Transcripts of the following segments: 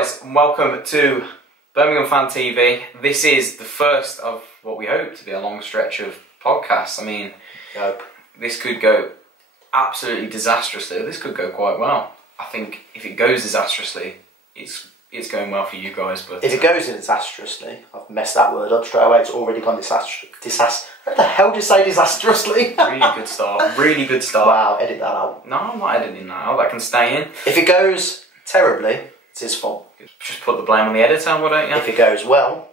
guys, and welcome to Birmingham Fan TV. This is the first of what we hope to be a long stretch of podcasts. I mean, this could go absolutely disastrously. This could go quite well. I think if it goes disastrously, it's going well for you guys. But if it goes disastrously, I've messed that word up straight away. It's already gone What the hell did you say disastrously? Really good start. Really good start. Wow, edit that out. No, I'm not editing that out. That can stay in. If it goes terribly, it's his fault. Just put the blame on the editor, why don't you? If it goes well,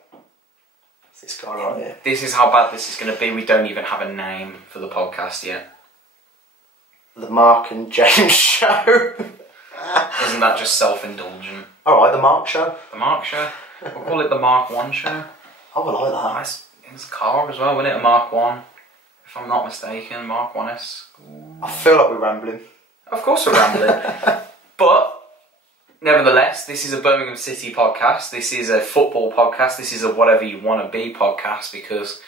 it's this guy right here. This is how bad this is going to be. We don't even have a name for the podcast yet. The Mark and James Show. Isn't that just self-indulgent? Alright, the Mark Show. The Mark Show? We'll call it the Mark 1 Show. I would like that. Nice. It's a car as well, wasn't it? A Mark 1. If I'm not mistaken, Mark 1S. I feel like we're rambling. Of course we're rambling. But, nevertheless, this is a Birmingham City podcast. This is a football podcast. This is a whatever you want to be podcast, because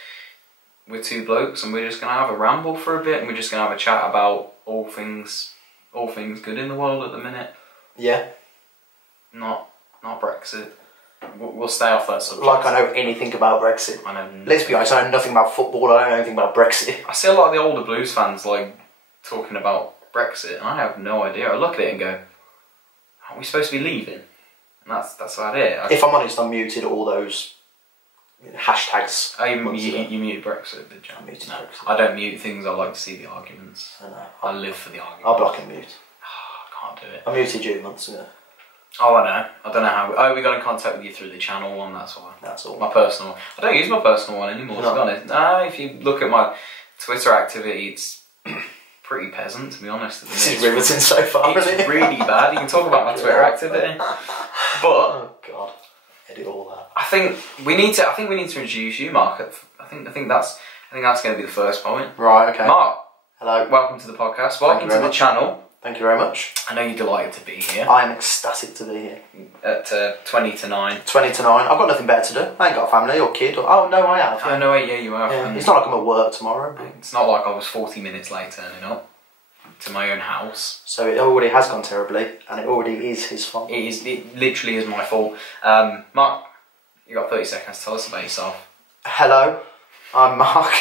we're two blokes and we're just going to have a ramble for a bit, and we're just going to have a chat about all things good in the world at the minute. Yeah. Not Brexit. We'll stay off that subject. Like I know anything about Brexit. I know. Let's be honest, I know nothing about football. I don't know anything about Brexit. I see a lot of the older Blues fans like talking about Brexit, and I have no idea. I look at it and go, aren't we supposed to be leaving? And that's about it. If I'm honest, I muted all those hashtags. Oh, you muted Brexit, did you? I muted no, Brexit. I don't mute things. I like to see the arguments. I know. I live for the arguments. I'll block and mute. I can't do it. I muted you months ago. Oh, I know. I don't know how. Oh, we got in contact with you through the channel one. That's why. That's all. My personal. I don't use my personal one anymore. To be honest. No, if you look at my Twitter activity, it's pretty peasant. To be honest. This is riveting so far. It's isn't it? really bad. You can talk about my Twitter activity, but oh god, edit all that. I think we need to introduce you, Mark. I think that's going to be the first point. Right. Okay. Mark. Hello. Welcome to the podcast. Welcome to the channel. Thank you very much. I know you're delighted to be here. I am ecstatic to be here. At 20 to 9. 20 to 9. I've got nothing better to do. I ain't got a family or kid. Oh no, I have. I know, yeah, you have. Yeah. It's not like I'm at work tomorrow. But... It's not like I was 40 minutes late turning up to my own house. So it already has gone terribly, and it already is his fault. It literally is my fault. Mark, you got 30 seconds. Tell us about yourself. Hello, I'm Mark.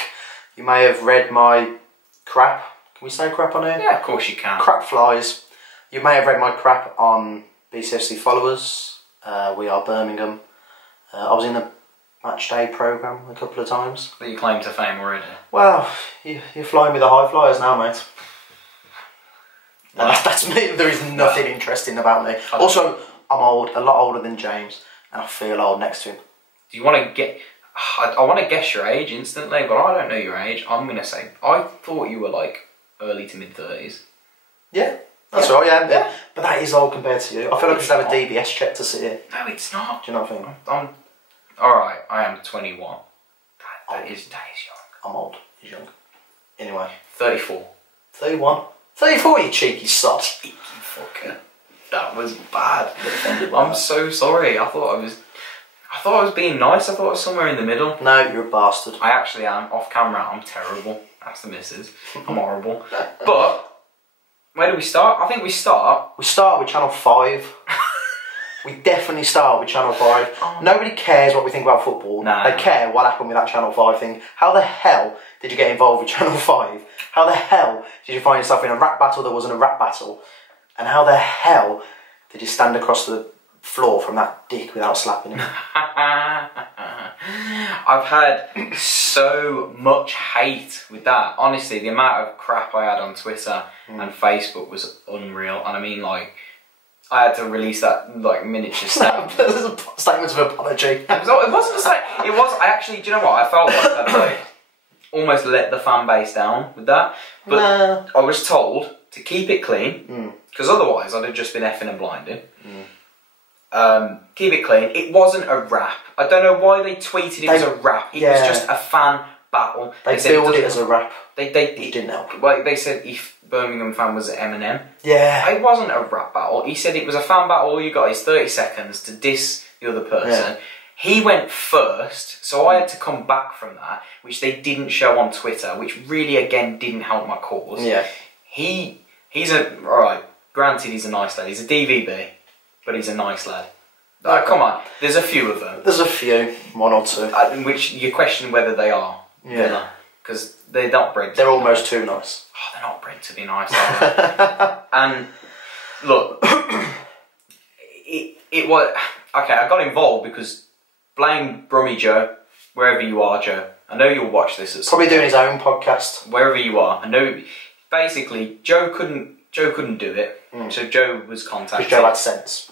You may have read my crap. Can we say crap on here? Yeah, of course you can. Crap flies. You may have read my crap on Bftv followers. We are Birmingham. I was in the match day programme a couple of times. That you claim to fame already. Well, you're flying with the high flyers now, mate. No, that's me. There is nothing interesting about me. Also, I'm old, a lot older than James, and I feel old next to him. Do you want to get... I want to guess your age instantly, but I don't know your age. I'm going to say, I thought you were like early to mid-30s. Yeah, that's right, yeah. But that is old compared to you. I feel like I should have a DBS check to sit here. No, it's not. Do you know what I think? I'm alright, I am 21. That is young. I'm old. He's young. Anyway. 34. 31. 34, you cheeky sod. Cheeky fucker. That was bad. I'm so sorry. I thought I was being nice. I thought I was somewhere in the middle. No, you're a bastard. I actually am. Off camera, I'm terrible. That's the missus. I'm horrible. But where do we start? I think we start with Channel 5. We definitely start with Channel 5. Oh. Nobody cares what we think about football. Nah. They care what happened with that Channel 5 thing. How the hell did you get involved with Channel 5? How the hell did you find yourself in a rap battle that wasn't a rap battle? And how the hell did you stand across the floor from that dick without slapping him? I've had so much hate with that. Honestly, the amount of crap I had on Twitter and Facebook was unreal. And I mean, like, I had to release that like miniature statement. Statements of apology. It wasn't a statement. It was. I actually. Do you know what? I felt like I'd like almost let the fan base down with that. But nah. I was told to keep it clean because otherwise I'd have just been effing and blinding. Keep it clean. It wasn't a rap. I don't know why they tweeted it was a rap. It was just a fan battle. They billed it as a rap. It didn't help. Like they said, if Birmingham Fan was Eminem. Yeah. It wasn't a rap battle. He said it was a fan battle. All you got is 30 seconds to diss the other person. Yeah. He went first, so I had to come back from that, which they didn't show on Twitter, which really again didn't help my cause. Yeah. He's a alright. Granted, he's a nice lad. He's a DVB, but he's a nice lad. Oh, come on, there's a few of them. There's a few, one or two. In which you question whether they are. Yeah. Because they're not bred to They're be almost nice. too nice. Oh, they're not bred to be nice, are they? And look, it was... Okay, I got involved because blame Brummy Joe, wherever you are, Joe. I know you'll watch this at some Probably point. doing his own podcast. Wherever you are. I know... Basically, Joe couldn't do it. So Joe was contacted. Because Joe had sense.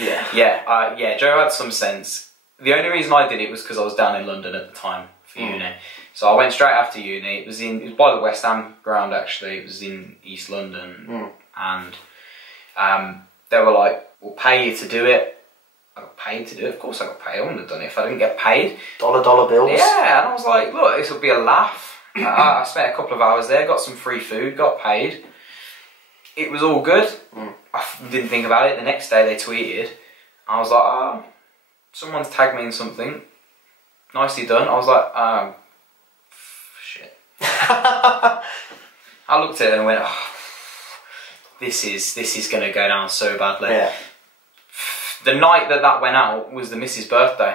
Yeah. Yeah, Joe had some sense. The only reason I did it was because I was down in London at the time for uni. So I went straight after uni. It was by the West Ham ground, actually. It was in East London. And they were like, we'll pay you to do it. I got paid to do it. Of course I got paid. I wouldn't have done it if I didn't get paid. Dollar bills. Yeah, and I was like, look, this will be a laugh. I spent a couple of hours there, got some free food, got paid. It was all good. I didn't think about it. The next day they tweeted. I was like, oh, someone's tagged me in something. Nicely done. I was like, shit. I looked at it and went, oh, this is going to go down so badly. Yeah. The night that went out was the missus' birthday.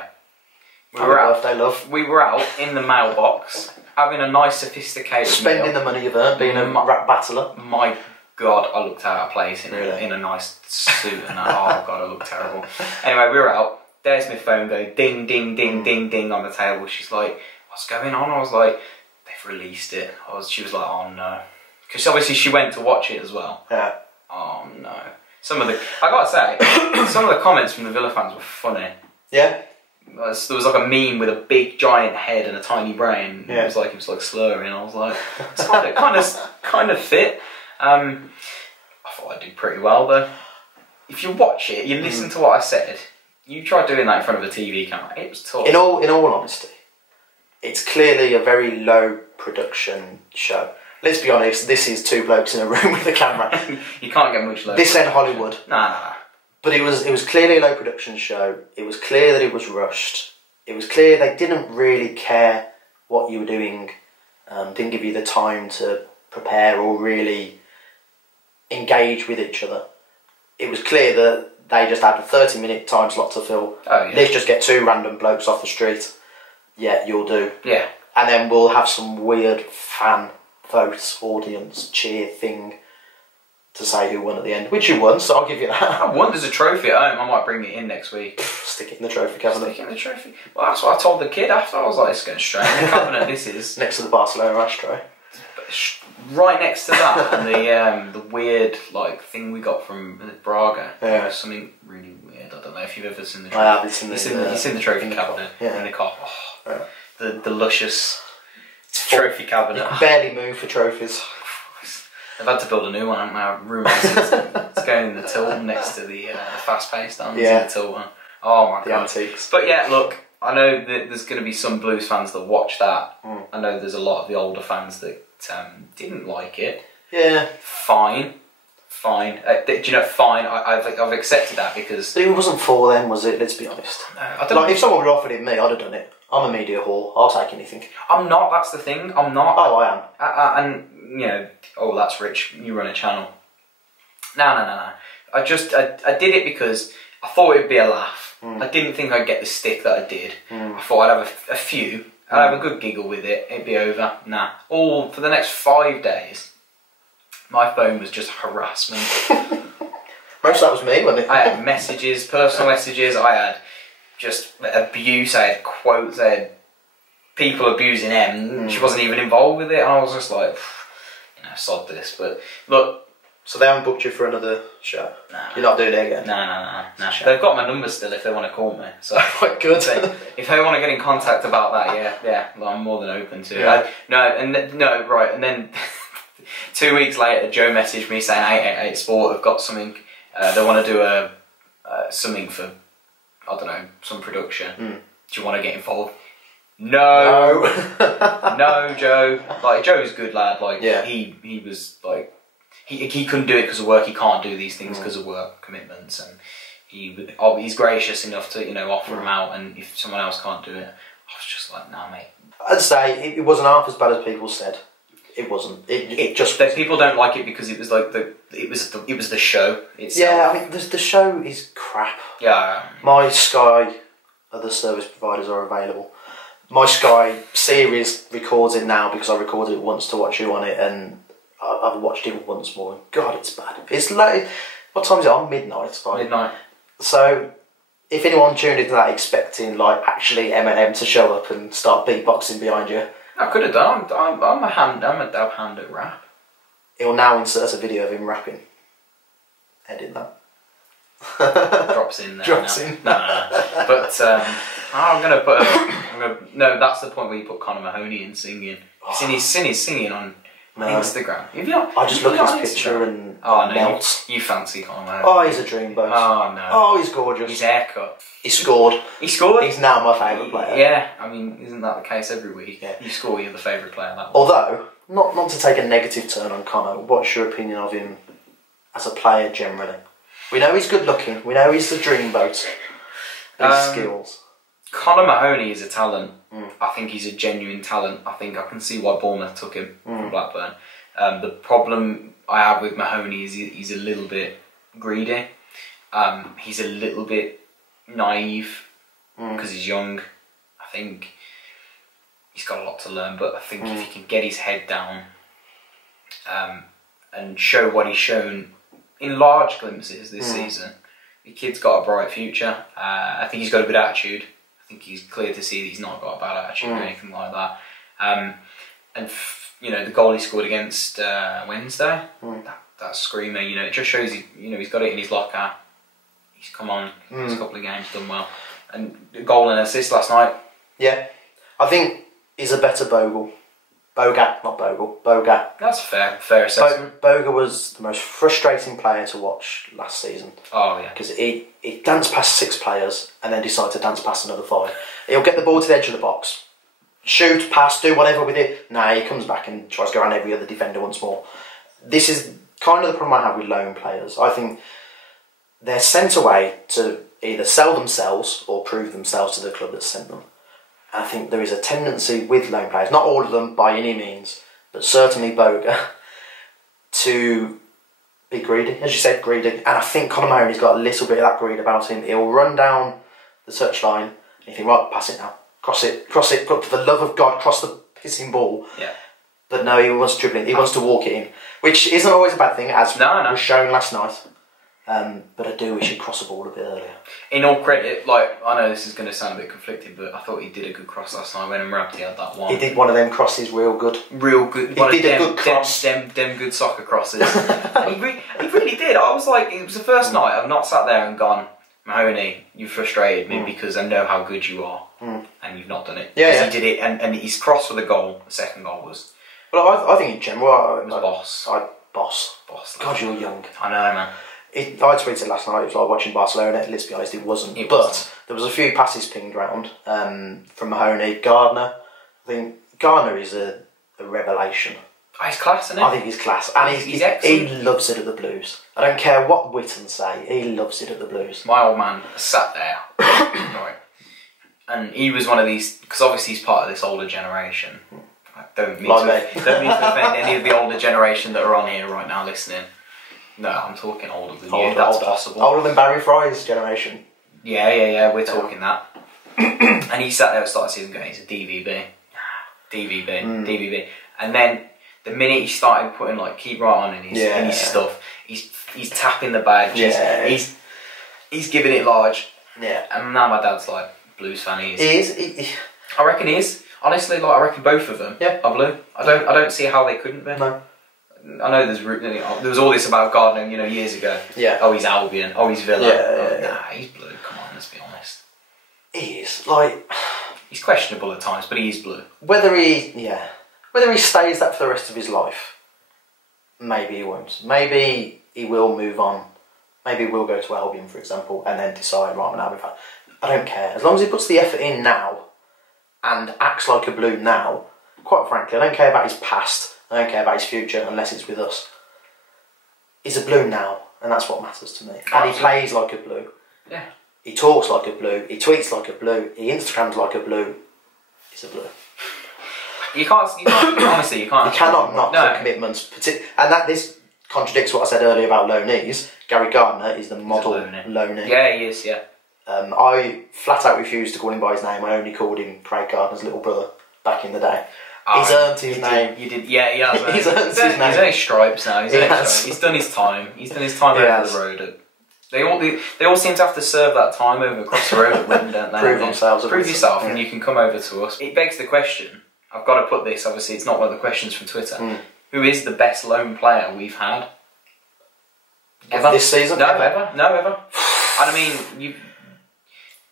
We were out in the mailbox, having a nice sophisticated Spending meal. the money you've earned, being a rap battler. My God, I looked out of place in a nice suit and oh God, I looked terrible. Anyway, we were out. There's my phone going ding, ding, ding, ding, ding on the table. She's like, what's going on? I was like, they've released it. She was like, oh no. Because obviously she went to watch it as well. Yeah. Oh no. I gotta say, some of the comments from the Villa fans were funny. Yeah. There was like a meme with a big giant head and a tiny brain. Yeah. It was like slurring. I was like, it's kind of fit. I thought I'd do pretty well though. If you watch it, you listen to what I said. You try doing that in front of a TV camera. It was tough. In all honesty, it's clearly a very low production show. Let's be honest. This is two blokes in a room with a camera. You can't get much low. This ain't Hollywood. Nah. But it was clearly a low production show. It was clear that it was rushed. It was clear they didn't really care what you were doing. Didn't give you the time to prepare or really engage with each other. It was clear that they just had a 30-minute time slot to fill. Oh, yeah. Let's just get two random blokes off the street. Yeah, you'll do. Yeah. And then we'll have some weird fan vote, audience cheer thing to say who won at the end. Which you won, so I'll give you that. I won. There's a trophy at home. I might bring it in next week. Stick it in the trophy cabinet. Stick it in the trophy. Well, that's what I told the kid after. I was like, it's going straight in the cabinet. This is next to the Barcelona ashtray. Right next to that, and the weird thing we got from Braga. Yeah. Something really weird. I don't know if you've ever seen the trophy. I have. It's in the trophy cabinet in the car. Oh, yeah. The luscious trophy cabinet. You can barely move for trophies. They've had to build a new one, haven't they? Rumours it's going in the tilt next to the fast-paced dance. Yeah. The tilt one. Oh my God. The antiques. But yeah, look, I know that there's going to be some Blues fans that watch that. I know there's a lot of the older fans that didn't like it. Yeah. Fine. Do you know, fine, I've accepted that because... It wasn't for them, was it? Let's be honest. I don't if someone would have offered it me, I'd have done it. I'm a media whore. I'll take anything. I'm not, that's the thing. I'm not. Oh, I am. And, you know, oh, that's rich. You run a channel. No. I did it because I thought it'd be a laugh. I didn't think I'd get the stick that I did. I thought I'd have a few. I'd have a good giggle with it. It'd be over. Nah. All for the next 5 days, my phone was just harassment. Most of that was me, wasn't it? I had messages, personal messages. I had just abuse. I had quotes. I had people abusing Em. She wasn't even involved with it, and I was just like, you know, sod this. But look. So they haven't booked you for another show? Nah. You're not doing it again? No. They've got my number still if they want to call me. So quite good. If they want to get in contact about that, yeah, well, I'm more than open to it. Yeah. Right, and then 2 weeks later, Joe messaged me saying 888 Sport have got something. They want to do something for, I don't know, some production. Do you want to get involved? No, no, Joe. Like Joe's a good lad. Like he was like. He couldn't do it because of work. He can't do these things because of work commitments, and he's gracious enough to offer them out. And if someone else can't do it, I was just like, nah, mate. I'd say it wasn't half as bad as people said. It wasn't. It just. People don't like it because it was like it was the show itself. Yeah, I mean the show is crap. Yeah. My Sky, other service providers are available. My Sky series records it now because I recorded it once to watch you on it, and I've watched it once more. And God, it's bad. It's late. What time is it on? Midnight. Right? Midnight. So, if anyone tuned into that expecting like actually Eminem to show up and start beatboxing behind you, I could have done. I'm a dab hand at rap. He'll now insert a video of him rapping. Edit that. Drops in there. Drops now. in. No. But I'm gonna put. No, that's the point where you put Conor Mahoney in singing. He's singing on Instagram. If you I just look at his picture and melts. You fancy Conor Mahoney? Oh, he's a dreamboat. Oh no. Oh, he's gorgeous. His haircut. He scored. He scored. He's now my favourite player. Yeah, I mean, isn't that the case every week? Yeah. You score, you're the favourite player. That Although, not to take a negative turn on Conor, what's your opinion of him as a player generally? We know he's good looking. We know he's the dreamboat. His skills. Conor Mahoney is a talent. I think he's a genuine talent. I think I can see why Bournemouth took him from Blackburn. The problem I have with Mahoney is he's a little bit greedy. He's a little bit naive because he's young. I think he's got a lot to learn, but I think if he can get his head down and show what he's shown in large glimpses this season, the kid's got a bright future. I think he's got a good attitude. I think he's clear to see that he's not got a bad attitude or anything like that. And the goal he scored against Wednesday, that screamer, it just shows he's got it in his locker. He's come on, this couple of games, done well. And goal and assist last night. Yeah. I think he's a better Bogle. Boga, not Bogle. Boga. That's fair assessment. Boga was the most frustrating player to watch last season. Oh, yeah. Because he danced past 6 players and then decided to dance past another 5. He'll get the ball to the edge of the box, shoot, pass, do whatever with it. Nah, he comes back and tries to go around every other defender once more. This is kind of the problem I have with loan players. I think they're sent away to either sell themselves or prove themselves to the club that sent them. I think there is a tendency with loan players, not all of them by any means, but certainly Boga, to be greedy. As you said, greedy. And I think Conor Mahoney's got a little bit of that greed about him. He'll run down the touchline and you think, right, pass it now. Cross it, but for the love of God, cross the pissing ball. Yeah. But no, he wants to dribble it. He wants to walk it in, which isn't always a bad thing, as was shown last night. But I do wish he'd cross the ball a bit earlier. In all credit, I know this is going to sound a bit conflicting, but I thought he did a good cross last night when Mrabti had that one. He did one of them crosses real good. Real good. He did a good cross. Them good soccer crosses. he really did. I was like, it was the first night I've not sat there and gone, Mahoney, you frustrated me because I know how good you are, and you've not done it. Yeah. He did it, and his cross for the goal, the second goal was... Well, I think in general... It was boss. God, you're young. I know, man. I tweeted last night, it was like watching Barcelona. Let's be honest, it wasn't. But there was a few passes pinged round from Mahoney. Gardner. I think Gardner is a revelation. Oh, he's class, isn't he? I think he's class. And he's excellent. He loves it at the Blues. I don't care what Witten say, he loves it at the Blues. My old man sat there, right, and he was one of these, because obviously he's part of this older generation. I don't mean to offend any of the older generation that are on here right now listening. No, I'm talking older than you, that's possible. Older than Barry Fry's generation. Yeah, we're talking that. And he sat there at the start of the season going, he's a DVB. And then the minute he started putting keep right on in his stuff, he's tapping the badge, he's giving it large. Yeah. And now my dad's like, Blues fan he is. He is. I reckon he is. Honestly, I reckon both of them are blue. I don't see how they couldn't be. No. I know there was all this about Gardner, years ago. Yeah. Oh, he's Albion. Oh, he's Villa. Yeah. Nah, he's blue. Come on, let's be honest. He is he's questionable at times, but he is blue. Whether he stays that for the rest of his life, maybe he won't. Maybe he will move on. Maybe we'll go to Albion, for example, and then decide, right, I'm an Albion fan. I don't care. As long as he puts the effort in now and acts like a blue now, quite frankly, I don't care about his past. I don't care about his future unless it's with us. He's a blue now, and that's what matters to me. And he plays like a blue. Yeah. He talks like a blue. He tweets like a blue. He Instagrams like a blue. He's a blue. You can't honestly, you can't. You cannot knock the commitments. And this contradicts what I said earlier about loanees. Gary Gardner is the model loanee. Yeah, he is, yeah. I flat out refused to call him by his name. I only called him Craig Gardner's little brother back in the day. He's earned his name. You did, yeah, he has. He's earned his name. He's only stripes now. He's done his time. He's done his time over the road. They all seem to have to serve that time over across the road at Wigan, don't they? Prove themselves. Prove yourself, and you can come over to us. It begs the question. I've got to put this. Obviously, it's not one of the questions from Twitter. Who is the best loan player we've had? Ever? This season? No, ever. And I mean,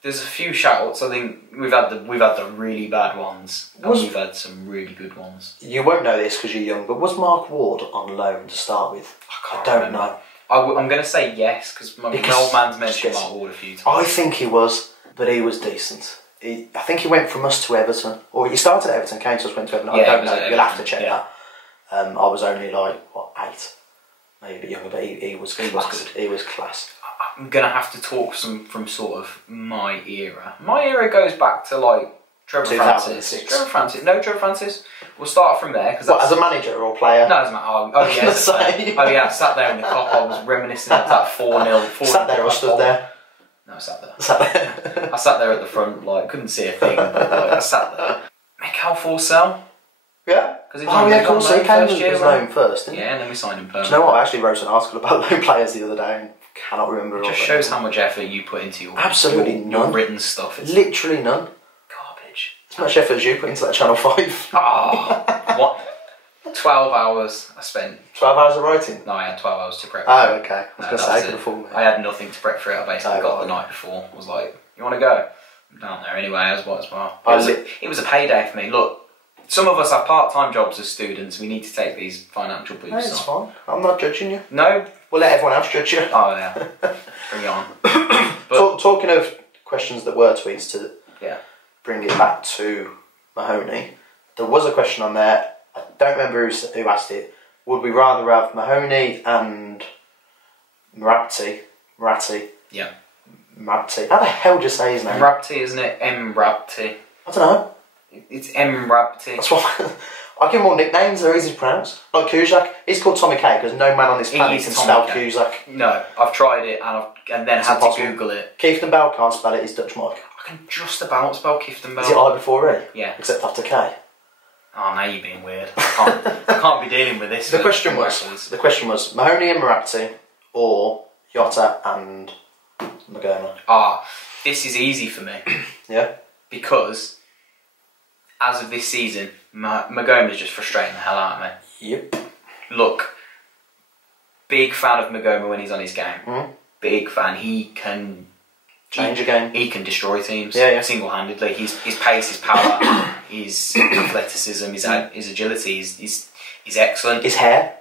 there's a few shout-outs. I think we've had the really bad ones, and we've had some really good ones. You won't know this because you're young, but was Mark Ward on loan to start with? I don't know. I'm going to say yes because my old man's mentioned Mark Ward a few times. I think he was, but he was decent. I think he went from us to Everton, or he started at Everton, came to us, went to Everton. I don't know. You'll have to check that. I was only like 8, maybe a bit younger, but he was class. He was class. I'm gonna have to talk from sort of my era. My era goes back to like Trevor Francis. Trevor Francis. We'll start from there because as a manager or player. No, as a manager. Oh yeah, I sat there in the cop. I was reminiscing of that 4-0. Sat there or stood there? No, I sat there. I sat there at the front, like couldn't see a thing, but like, I sat there. Michael Forsell. Yeah. Of course. So he came as loan first, didn't he? Yeah, and then we signed him permanently. Do you know what? I actually wrote an article about loan players the other day and cannot remember it all. It just shows how much effort you put into your written stuff. It's literally none. Garbage. As much effort as you put into that Channel 5. Oh, what? 12 hours I spent. 12 hours of writing? No, I had 12 hours to prep. Oh, okay. I was going to say, I could have fallen. I had nothing to prep for it. I basically got the night before. I was like, you want to go? I'm down there anyway, as well. It was a payday for me. Look, some of us have part-time jobs as students. We need to take these financial boosts. No, it's fine. I'm not judging you. No. We'll let everyone else judge you. Oh, yeah. Bring it on. But, talking of questions that were tweets, to bring it back to Mahoney, there was a question on there. I don't remember who asked it. Would we rather have Mahoney and Mrabti? Yeah. Mrabti. How the hell do you say his name? Mrabti, isn't it? Mrabti. I don't know. It's Mrabti. That's what I give him all nicknames. They're easy to pronounce. Like Kuzak. He's called Tommy K because no man on this planet can spell Kuzak. No, I've tried it and then had to Google it. Kieften Bell can't spell it. He's Dutch Mike. I can just about spell Kieften Bell. Is it I before E? Yeah. Except after K. Oh, now you're being weird. I can't be dealing with this. The question was Mahoney and Mrabti or Jota and Magona. Ah, this is easy for me. Yeah. Because as of this season, Magoma's just frustrating the hell out of me. Yep. Look, big fan of Magoma when he's on his game. Big fan. He can change a game. He can destroy teams. Single-handedly. His pace, his power, his athleticism, his agility, is excellent. His hair.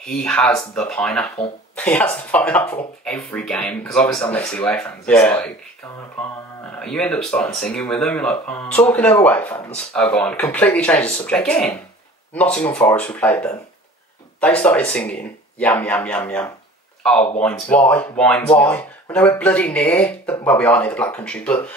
He has the pineapple. He has the pineapple. Every game, because obviously I'm next to the away fans. It's like, God, pineapple. You end up starting singing with them, you're like, pineapple. Talking of away fans. Oh, go on. Completely changed the subject. Again. Nottingham Forest, we played them. They started singing, yam, yam, yam, yam. Oh, Winesville. Why? Well, no, we're bloody near, well, we are near the Black Country, but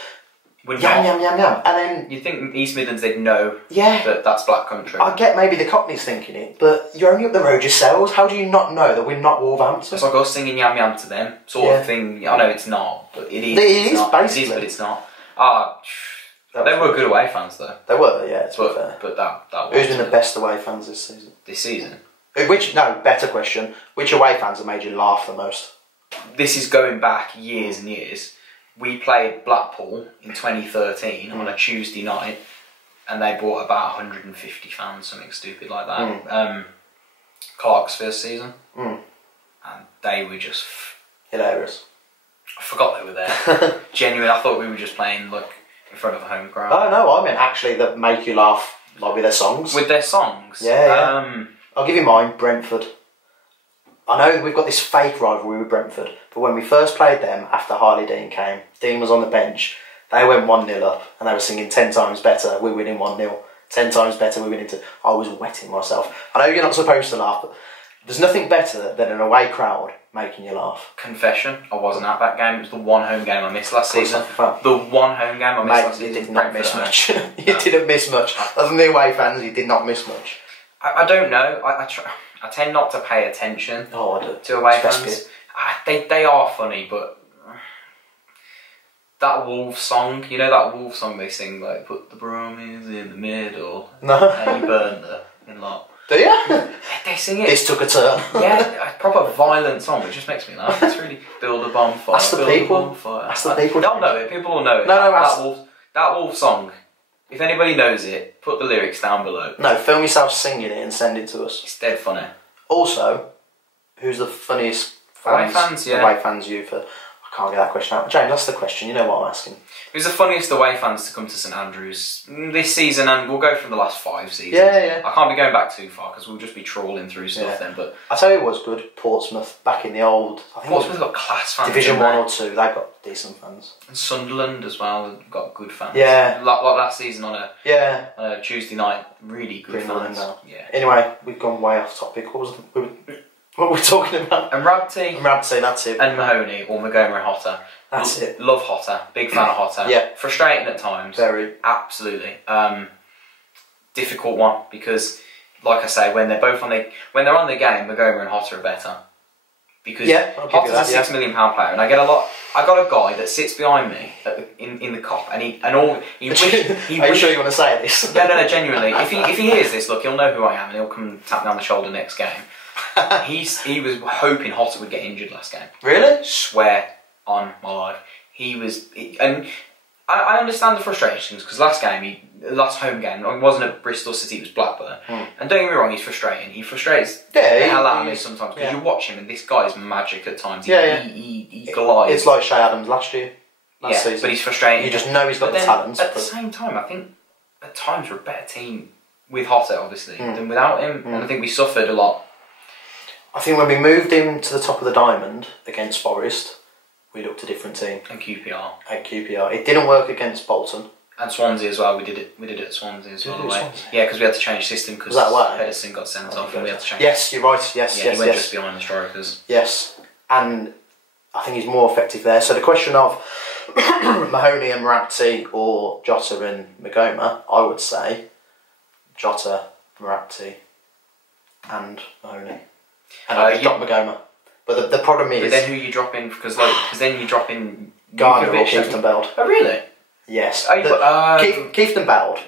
yam, yam, yam, yam. And then you'd think East Midlands, they'd know that that's Black Country. I get maybe the Cockneys thinking it, but you're only up the road yourselves. How do you not know that we're not Wolverhampton? It's like us singing yam yam to them, sort of thing. I know it's not, but it is. It is, basically. It is, but it's not. They were good away fans, though. They were, yeah, to be fair. But that was... Who's been the best away fans this season? This season? Better question. Which away fans have made you laugh the most? This is going back years and years. We played Blackpool in 2013 on a Tuesday night, and they brought about 150 fans, something stupid like that. Clark's first season, and they were just hilarious. I forgot they were there. Genuinely, I thought we were just playing like in front of a home crowd. Oh no, I meant actually that make you laugh, like with their songs. With their songs, yeah. I'll give you mine. Brentford. I know we've got this fake rivalry with Brentford, but when we first played them after Harley Dean came, Dean was on the bench, they went 1-0 up and they were singing 10 times better, we're winning 1-0, 10 times better, we're winning 2. I was wetting myself. I know you're not supposed to laugh, but there's nothing better than an away crowd making you laugh? Confession, I wasn't at that game. It was the one home game I missed last season. Fan. The one home game I missed last You season. did not miss much. You didn't miss much. Other than the away fans, you did not miss much. I don't know. I tend not to pay attention I do. to away It's fans. They are funny, but that Wolves song, you know that Wolves song they sing, like, put the brummies in the middle, No. and you burn the in lot. Do you? They sing it. This took a turn. Yeah, a proper violent song, which just makes me laugh. It's really build a bonfire. That's the build people. A bonfire. That's the people. They'll know it. People will know it. No, that Wolves song. If anybody knows it, put the lyrics down below. No, film yourself singing it and send it to us. It's dead funny. Also, who's the funniest Away fans, yeah. Away fans you've heard? I can't get that question out. James, that's the question. You know what I'm asking. Who's the funniest away fans to come to St Andrews this season? And we'll go from the last 5 seasons. Yeah. I can't be going back too far because we'll just be trawling through stuff then. But I tell you what was good. Portsmouth back in the old. I think Portsmouth got class fans. Division 1 or 2. They got decent fans. And Sunderland as well got good fans. Yeah. Like last season on a Tuesday night, really good Bring fans. Yeah. Anyway, we've gone way off topic. What were we talking about? And Rabty. That's it. And Mahoney or Magoma and Hotter. That's it. Love Hotter. Big fan of Hotter. Yeah. Frustrating at times. Very. Absolutely. Difficult one because, like I say, when they're on the game, Magoma and Hotter are better. Because Hotter's a £6 million player, and I got a guy that sits behind me in the cop, and Are you sure you want to say this? No, genuinely. If he hears this, look, he'll know who I am, and he'll come and tap me on the shoulder next game. He was hoping Hotter would get injured last game. Really? Swear on my life. And I understand the frustrations because last home game, it wasn't at Bristol City, it was Blackburn. And don't get me wrong, he's frustrating. He frustrates the hell out of me sometimes because you watch him and this guy's magic at times. He glides. It's like Shay Adams last season. But he's frustrating. You just know he's got the talent. At the same time, I think at times we're a better team with Hotter, obviously, than without him. And I think we suffered a lot. I think when we moved him to the top of the diamond against Forest, we looked a different team. And QPR. It didn't work against Bolton. And Swansea as well. We did it at Swansea as well. Yeah, because we had to change system because Pedersen got sent off and we had to change. Yes, you're right. Yes. He went just behind the strikers. Yes, and I think he's more effective there. So the question of Mahoney and Rapti or Jota and Magoma, I would say Jota, Rapti, and Mahoney. And I drop Magoma. But the problem is... But then who you drop in? Because then you drop in... Gardner or Keith Beld. Oh, really? Yes. Keith Beld.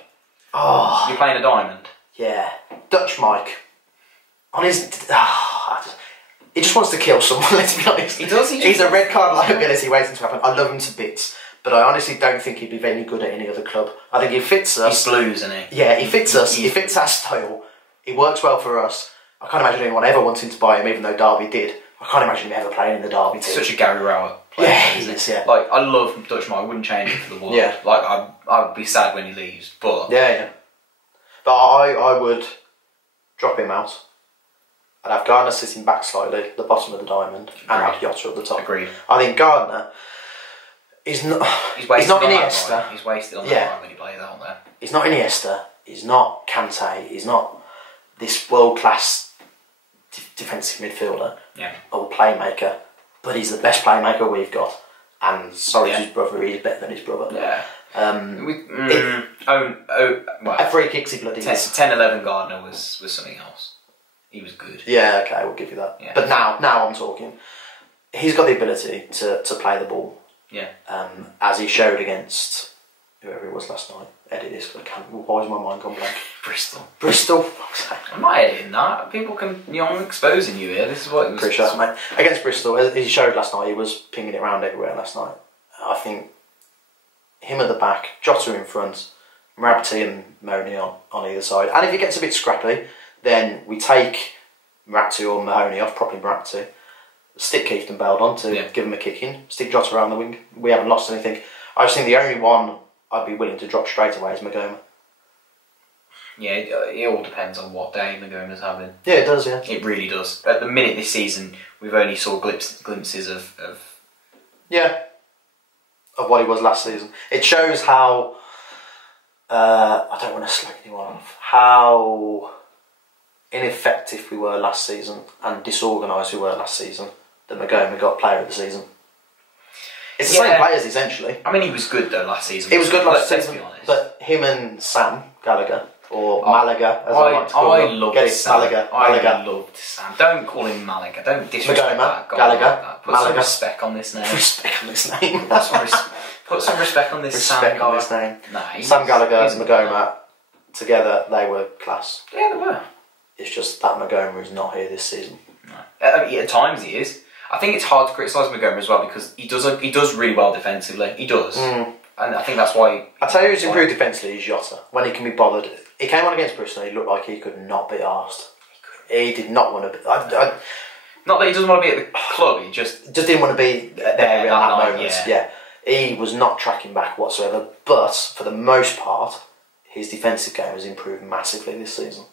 Oh. You're playing a diamond? Yeah. Dutch Mike. On his... he just wants to kill someone, let's be honest. He does. He's a red card liability waiting to happen. I love him to bits. But I honestly don't think he'd be very good at any other club. I think he fits us. He's blues, isn't he? Yeah, he fits us. He fits our style. He works well for us. I can't imagine anyone ever wanting to buy him, even though Derby did. I can't imagine him ever playing in the Derby team. Such a Gary Rowett player. Yeah, he is, yeah. Like, I love Dutch Mike. I wouldn't change it for the world. Yeah. Like, I'd be sad when he leaves, but... Yeah. But I would drop him out. I'd have Gardner sitting back slightly at the bottom of the diamond. And have Jota at the top. Agreed. I think Gardner is not... He's not Iniesta. He's wasted on that line when he plays out there. He's not Iniesta. He's not Kante. He's not this world-class defensive midfielder or playmaker, but he's the best playmaker we've got. And his brother, he's better than his brother. Yeah. At free kicks, he bloody 10-11 Gardner was something else. He was good. Yeah, okay, we'll give you that. Yeah. But now I'm talking. He's got the ability to play the ball. Yeah. As he showed against whoever it was last night. Edit this, because I can't. Why is my mind gone blank? Bristol. I'm not editing that. People can. I'm exposing you here. This is what it was. Appreciate that, mate. Against Bristol, as he showed last night, he was pinging it around everywhere last night. I think him at the back, Jota in front, Rabti and Mahoney on either side. And if it gets a bit scrappy, then we take Rabti or Mahoney off, probably Rabti, stick Keith and Beld on to give him a kick in, stick Jota around the wing. We haven't lost anything. I just think the only one I'd be willing to drop straight away is Magoma. Yeah, it all depends on what day Magoma's having. Yeah, it does, yeah. It really does. At the minute this season, we've only saw glimpses of... Yeah. Of what he was last season. It shows how... I don't want to slag anyone off. How ineffective we were last season and disorganised we were last season. that Montgomery got player of the season. It's the same players, essentially. I mean, he was good, though, last season. He was good last season, let's be honest. but him and Sam Gallagher, or Malaga, as I like to call him. Loved Sam. Malaga. I loved Sam. Don't call him Malaga. Don't disrespect that guy. Gallagher. Like that. Put some respect on this name. Respect on this name. Put some respect on this Sam Respect guy. on this name. Nah, Sam Gallagher and Montgomery, together, they were class. Yeah, they were. It's just that Montgomery is not here this season. No. At times he is. I think it's hard to criticise Montgomery as well because he does really well defensively. He does. And I think that's why... I tell you who's improved defensively is Jota. When he can be bothered. He came on against Bristol and he looked like he could not be arsed. He did not want to be... Not that he doesn't want to be at the club, he just didn't want to be there at that moment. Yeah. He was not tracking back whatsoever, but for the most part, his defensive game has improved massively this season.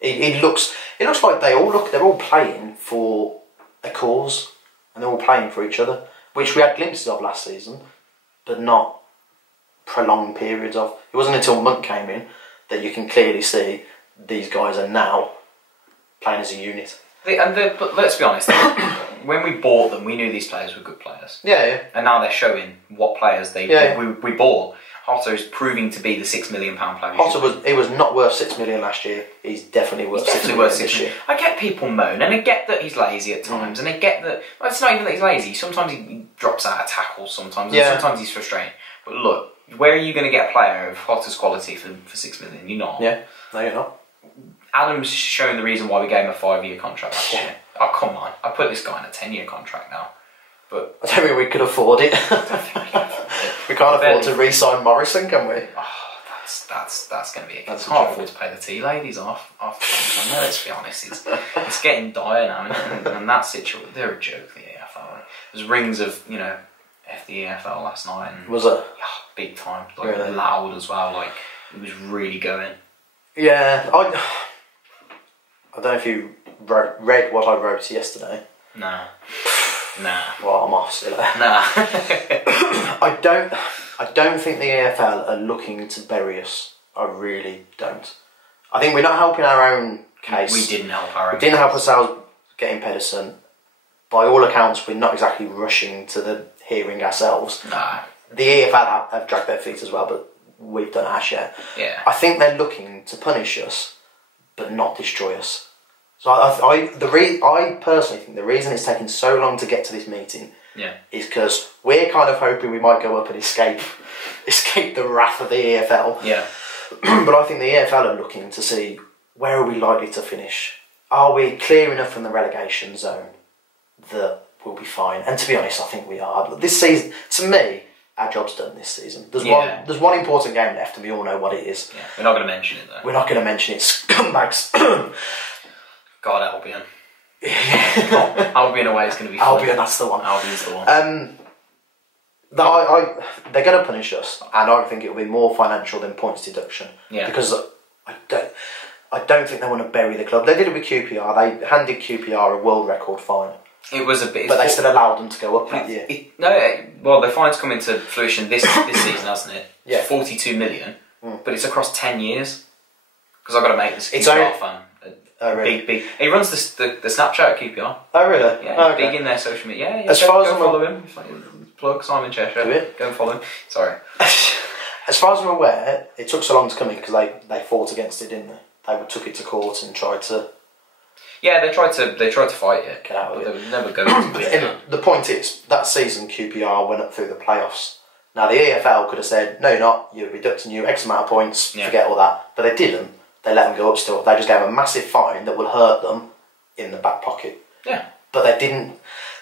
It looks like they're all playing for a cause, and they're all playing for each other, which we had glimpses of last season, but not prolonged periods of. It wasn't until Monk came in that you can clearly see these guys are now playing as a unit. But let's be honest, when we bought them, we knew these players were good players. Yeah. And now they're showing what players we bought. Otto is proving to be the £6 million player. He was not worth £6 million last year. He's definitely worth £6 million this year. I get people moan, and I get that he's lazy at times, and I get that it's not even that he's lazy. Sometimes he drops out of tackles. Sometimes he's frustrating. But look, where are you going to get a player of Otto's quality for £6 million? You're not. Yeah, no, you're not. Adam's shown the reason why we gave him a 5-year contract last year. Oh, come on. I put this guy in a 10-year contract now. But I don't think we could afford it. We can't afford to re-sign Morrison, can we? Oh, that's going to be. I can't afford to pay the tea ladies off. No, let's be honest, it's getting dire now, and that situation, they're a joke. The EFL. There's rings of F the EFL last night. And, was it? Yeah, big time. Like really? Loud as well. Like it was really going. Yeah, I don't know if you read what I wrote yesterday. Nah. Well, I'm off still. Nah. I don't think the EFL are looking to bury us. I really don't. I think we're not helping our own case. We didn't help our own. We didn't help ourselves getting Pedersen. By all accounts, we're not exactly rushing to the hearing ourselves. Nah. The EFL have dragged their feet as well, but we've done our share. Yeah. I think they're looking to punish us, but not destroy us. So I personally think the reason it's taken so long to get to this meeting is because we're kind of hoping we might go up and escape the wrath of the EFL. Yeah. But I think the EFL are looking to see where are we likely to finish. Are we clear enough from the relegation zone that we'll be fine? And to be honest, I think we are. This season, to me, our job's done this season. There's one important game left, and we all know what it is. Yeah. We're not going to mention it though. We're not going to mention it. Scumbags. God, Albion. Albion away is going to be fun. Albion, that's the one. Albion's the one. They're going to punish us, and I think it will be more financial than points deduction. Yeah. Because I don't think they want to bury the club. They did it with QPR. They handed QPR a world record fine. It was a bit, but they still allowed them to go up that year. Well, the fine's come into fruition this season, hasn't it? Yeah. 42 million, but it's across 10 years. Because I've got to make this it's QPR fan. Really? Big. He runs the Snapchat at QPR. Oh, really? Yeah, big in their social media. Yeah, as far as go follow him. Plug Simon Cheshire. Do it. Go and follow him. Sorry. As far as I'm aware, it took so long to come in because they fought against it, didn't they? They took it to court and tried to. Yeah, they tried to fight it. Get out of it. They would never go into it. The point is, that season QPR went up through the playoffs. Now the EFL could have said, no, you're not. You're reducting you X amount of points. Yeah. Forget all that. But they didn't. They let them go up still. They just gave them a massive fine that will hurt them in the back pocket. Yeah. But they didn't.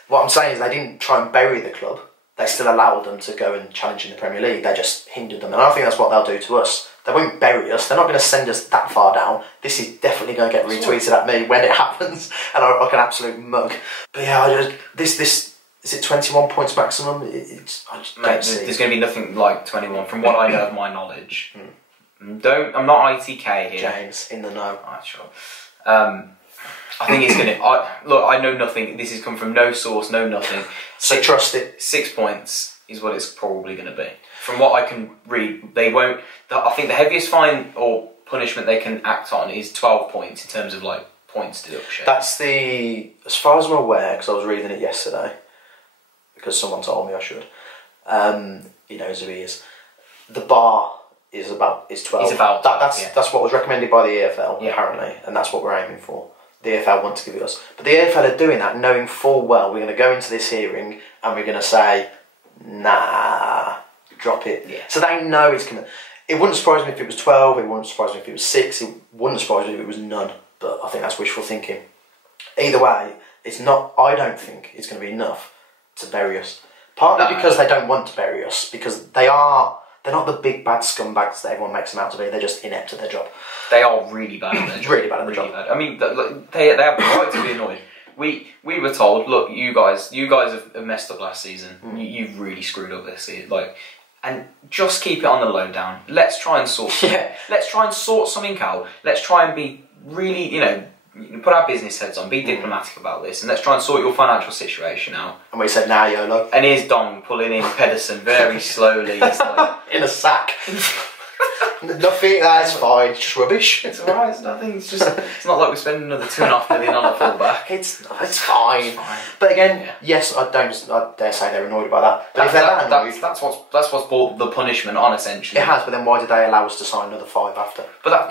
What I'm saying is they didn't try and bury the club. They still allowed them to go and challenge in the Premier League. They just hindered them. And I think that's what they'll do to us. They won't bury us. They're not going to send us that far down. This is definitely going to get retweeted at me when it happens. And I look like an absolute mug. But yeah, this is it 21 points maximum? I just don't see. There's going to be nothing like 21 from what I know of my knowledge. I'm not ITK here. James, in the know. Alright, sure. I think it's going to... Look, I know nothing. This has come from no source, no nothing. So trust it. 6 points is what it's probably going to be. From what I can read, they won't... I think the heaviest fine or punishment they can act on is 12 points in terms of like points deduction. That's as far as I'm aware, because I was reading it yesterday, because someone told me I should. He knows who he is. The bar is 12. It's about that's what was recommended by the EFL apparently, and that's what we're aiming for. The EFL want to give it us, but the EFL are doing that knowing full well we're going to go into this hearing and we're going to say, nah, drop it. Yeah. So they know it's coming. It wouldn't surprise me if it was 12. It wouldn't surprise me if it was 6. It wouldn't surprise me if it was none. But I think that's wishful thinking. Either way, it's not. I don't think it's going to be enough to bury us. Partly because they don't want to bury us, because they're not the big bad scumbags that everyone makes them out to be. They're just inept at their job. They are really bad at their job. Really bad at their job. Bad. I mean, they have the right to be annoyed. We were told, look, you guys have messed up last season. You've really screwed up this season. And just keep it on the lowdown. Let's try and sort. Let's try and sort something out. Let's try and be really, put our business heads on. Be diplomatic about this, and let's try and sort your financial situation out. And we said, "Nah, YOLO." And here's Dong pulling in Pedersen very slowly. It's like, in a sack. Nothing. That's fine. It's just rubbish. It's alright. It's nothing. It's not like we're spending another $2.5 million on a fullback. It's fine. But again, yes, I dare say they're annoyed by that. But if they're that annoyed, that's what's brought the punishment on essentially. It has. But then why did they allow us to sign another 5 after? But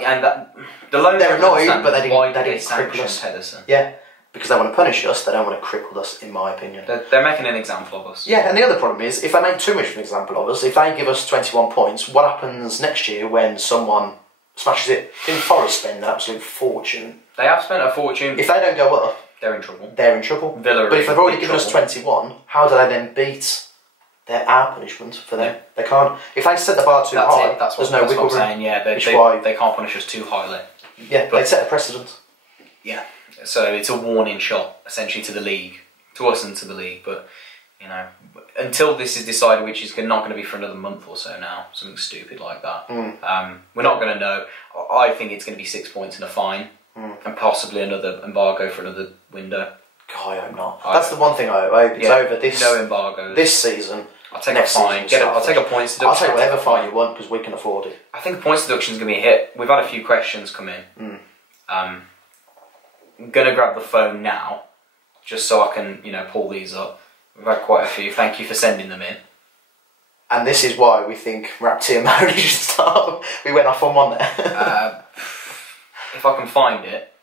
the loan. They're annoyed, but they didn't. Why They did didn't cripple us. Pedersen? Yeah. Because they want to punish us, they don't want to cripple us, in my opinion. They're making an example of us. Yeah, and the other problem is, if they make too much of an example of us, if they give us 21 points, what happens next year when someone smashes it? Didn't Forest spend an absolute fortune? They have spent a fortune. If they don't go up, they're in trouble. They're in trouble. Villa but if they've already given us 21, how do they then beat our punishment for them? They can't. If they set the bar too high, there's no wiggle room. Saying. Yeah, they can't punish us too highly. Yeah, but they'd set a precedent. Yeah. So it's a warning shot, essentially, to the league, to us and to the league. But, until this is decided, which is not going to be for another month or so now, something stupid like that, we're not going to know. I think it's going to be 6 points and a fine, and possibly another embargo for another window. God, I hope not. That's the one thing I hope. It's over this. No embargo. This season. I'll take a fine. I'll take a points deduction. I'll take whatever fine you want because we can afford it. I think points deduction is going to be a hit. We've had a few questions come in. I'm going to grab the phone now, just so I can, pull these up. We've had quite a few. Thank you for sending them in. And this is why we think Rapti and Mary should start. We went off on one there. If I can find it.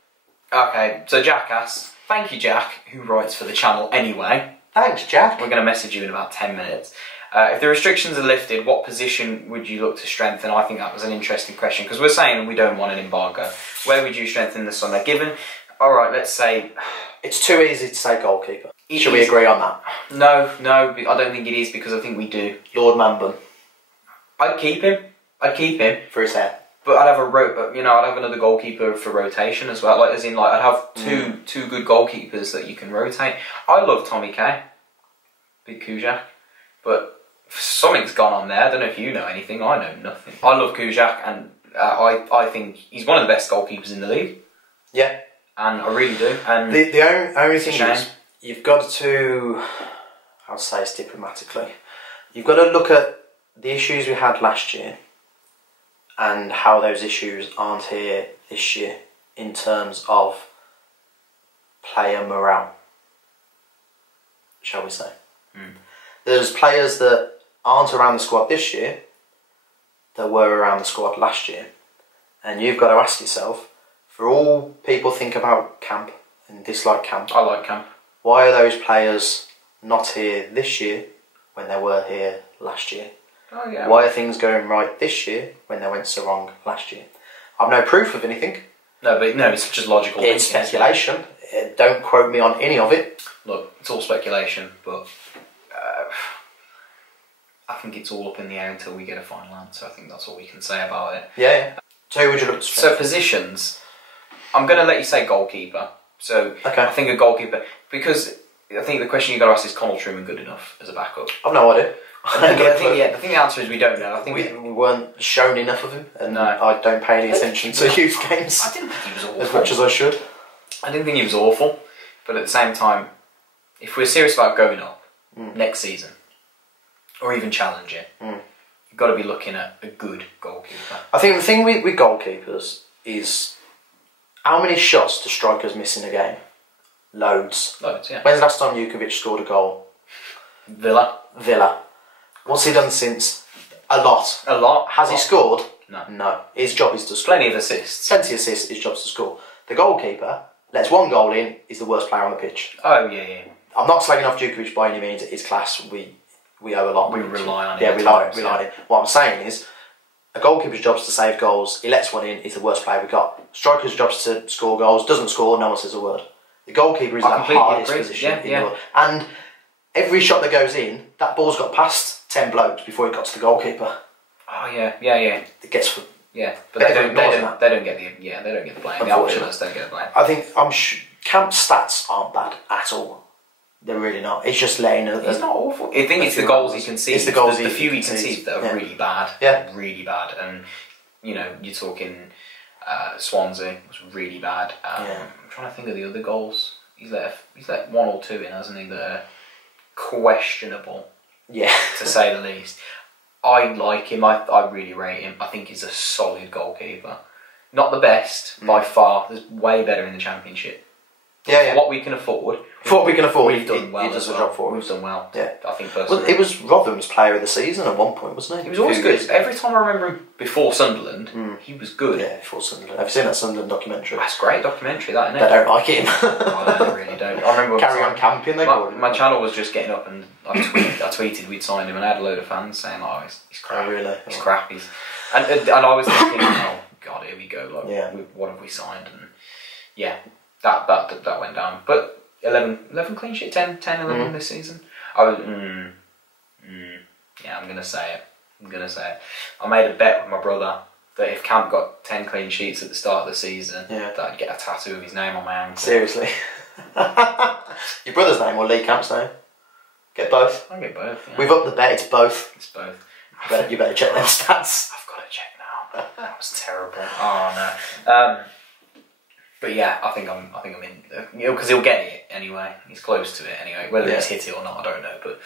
Okay, so Jack asks, thank you Jack, who writes for the channel anyway. Thanks Jack. We're going to message you in about 10 minutes. If the restrictions are lifted, what position would you look to strengthen? I think that was an interesting question, because we're saying we don't want an embargo. Where would you strengthen the summer? Given... Alright, let's say... It's too easy to say goalkeeper. Should we agree on that? No, I don't think it is, because I think we do. Lord Manburn. I'd keep him. For his hair. But I'd have I'd have another goalkeeper for rotation as well. I'd have two good goalkeepers that you can rotate. I love Tommy Kay. Big Kujak. But something's gone on there. I don't know if you know anything. I know nothing. I love Kujak, and I think he's one of the best goalkeepers in the league. Yeah. And I really do. And the only thing is, you've got to, I'll say this diplomatically, you've got to look at the issues we had last year and how those issues aren't here this year in terms of player morale, shall we say. There's players that aren't around the squad this year that were around the squad last year, and you've got to ask yourself, for all people think about camp and dislike camp. I like camp. Why are those players not here this year when they were here last year? Oh, yeah. Why are things going right this year when they went so wrong last year? I've no proof of anything. No, it's just logical. It's speculation. Don't quote me on any of it. Look, it's all speculation, but I think it's all up in the air until we get a final answer. I think that's all we can say about it. Yeah. So who would you look to So positions... I'm going to let you say goalkeeper. So okay. I think a goalkeeper, because I think the question you got to ask is Connell Truman good enough as a backup? I've no idea. I think the answer is we don't know. I think we weren't shown enough of him, and no. I don't pay any attention to youth games. I didn't think he was awful. As much as I should. I didn't think he was awful, but at the same time, if we're serious about going up next season, or even challenging, you've got to be looking at a good goalkeeper. I think the thing with goalkeepers is, How many shots do strikers miss in a game? Loads. Loads, yeah. When's the last time Jukovic scored a goal? Villa. What's he done since? A lot. A lot. Has he scored? No. No. His job is to score. Plenty of assists. Plenty of assists, his job's to score. The goalkeeper lets one goal in, is the worst player on the pitch. Oh, yeah. I'm not slagging off Jukovic by any means. It's class. We owe a lot. We rely on it. Yeah, we rely on it. What I'm saying is, a goalkeeper's job is to save goals. He lets one in, he's the worst player we got. Striker's job is to score goals. Doesn't score, no one says a word. The goalkeeper is the hardest position in the world. And every shot that goes in, that ball's got past 10 blokes before it got to the goalkeeper. Oh yeah. It gets. Yeah, but they don't get the blame. The outfielders don't get the blame. I think Camp's stats aren't bad at all. They're really not. It's just letting. It's not awful. I think it's the goals he concedes. It's the goals the few he concedes that are really bad. Yeah, really bad. And you're talking Swansea was really bad. I'm trying to think of the other goals. He's let one or two in, hasn't he? That are questionable. Yeah, to say the least. I like him. I really rate him. I think he's a solid goalkeeper. Not the best by far. There's way better in the Championship. Yeah. For what we can afford. For what we can afford, we've done well. He does a job for us. We've done well. Yeah, I think personally. Well, it was Rotherham's Player of the Season at one point, wasn't he? He was always good. Every time I remember him before Sunderland, he was good. Yeah, before Sunderland. Have you seen that Sunderland documentary? That's a great documentary, that, isn't it? They don't like him. I really don't. I remember Carry on camping. My channel was just getting up, and I tweeted we'd signed him, and I had a load of fans saying, "Oh, he's crap. Oh, really? He's crap." And I was thinking, "Oh God, here we go. Like, what have we signed?" And yeah, that went down. But 11 clean sheet, 10, 11 this season. I was, yeah, I'm going to say it. I made a bet with my brother that if Camp got 10 clean sheets at the start of the season, that I'd get a tattoo of his name on my ankle. Seriously? Your brother's name or Lee Camp's name? Get both. I'll get both. Yeah. We've upped the bet, it's both. It's both. You better check them stats. I've got to check now. That was terrible. Oh no. But yeah, I think I'm in, because he'll get it anyway. He's close to it anyway. Whether he's hit it or not, I don't know. But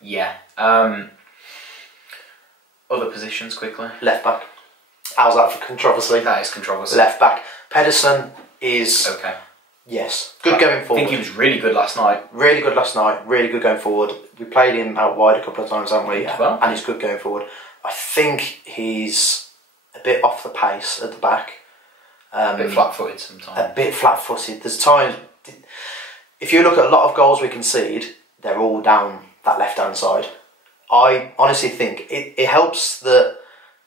yeah. Other positions quickly. Left back. How's that for controversy? That is controversy. Left back. Pedersen is okay. Yes, good going forward. I think he was really good last night. Really good last night. Really good going forward. We played him out wide a couple of times, haven't we? Well. And he's good going forward. I think he's a bit off the pace at the back. A bit flat-footed sometimes. A bit flat-footed. There's times, if you look at a lot of goals we concede, they're all down that left-hand side. I honestly think it helps that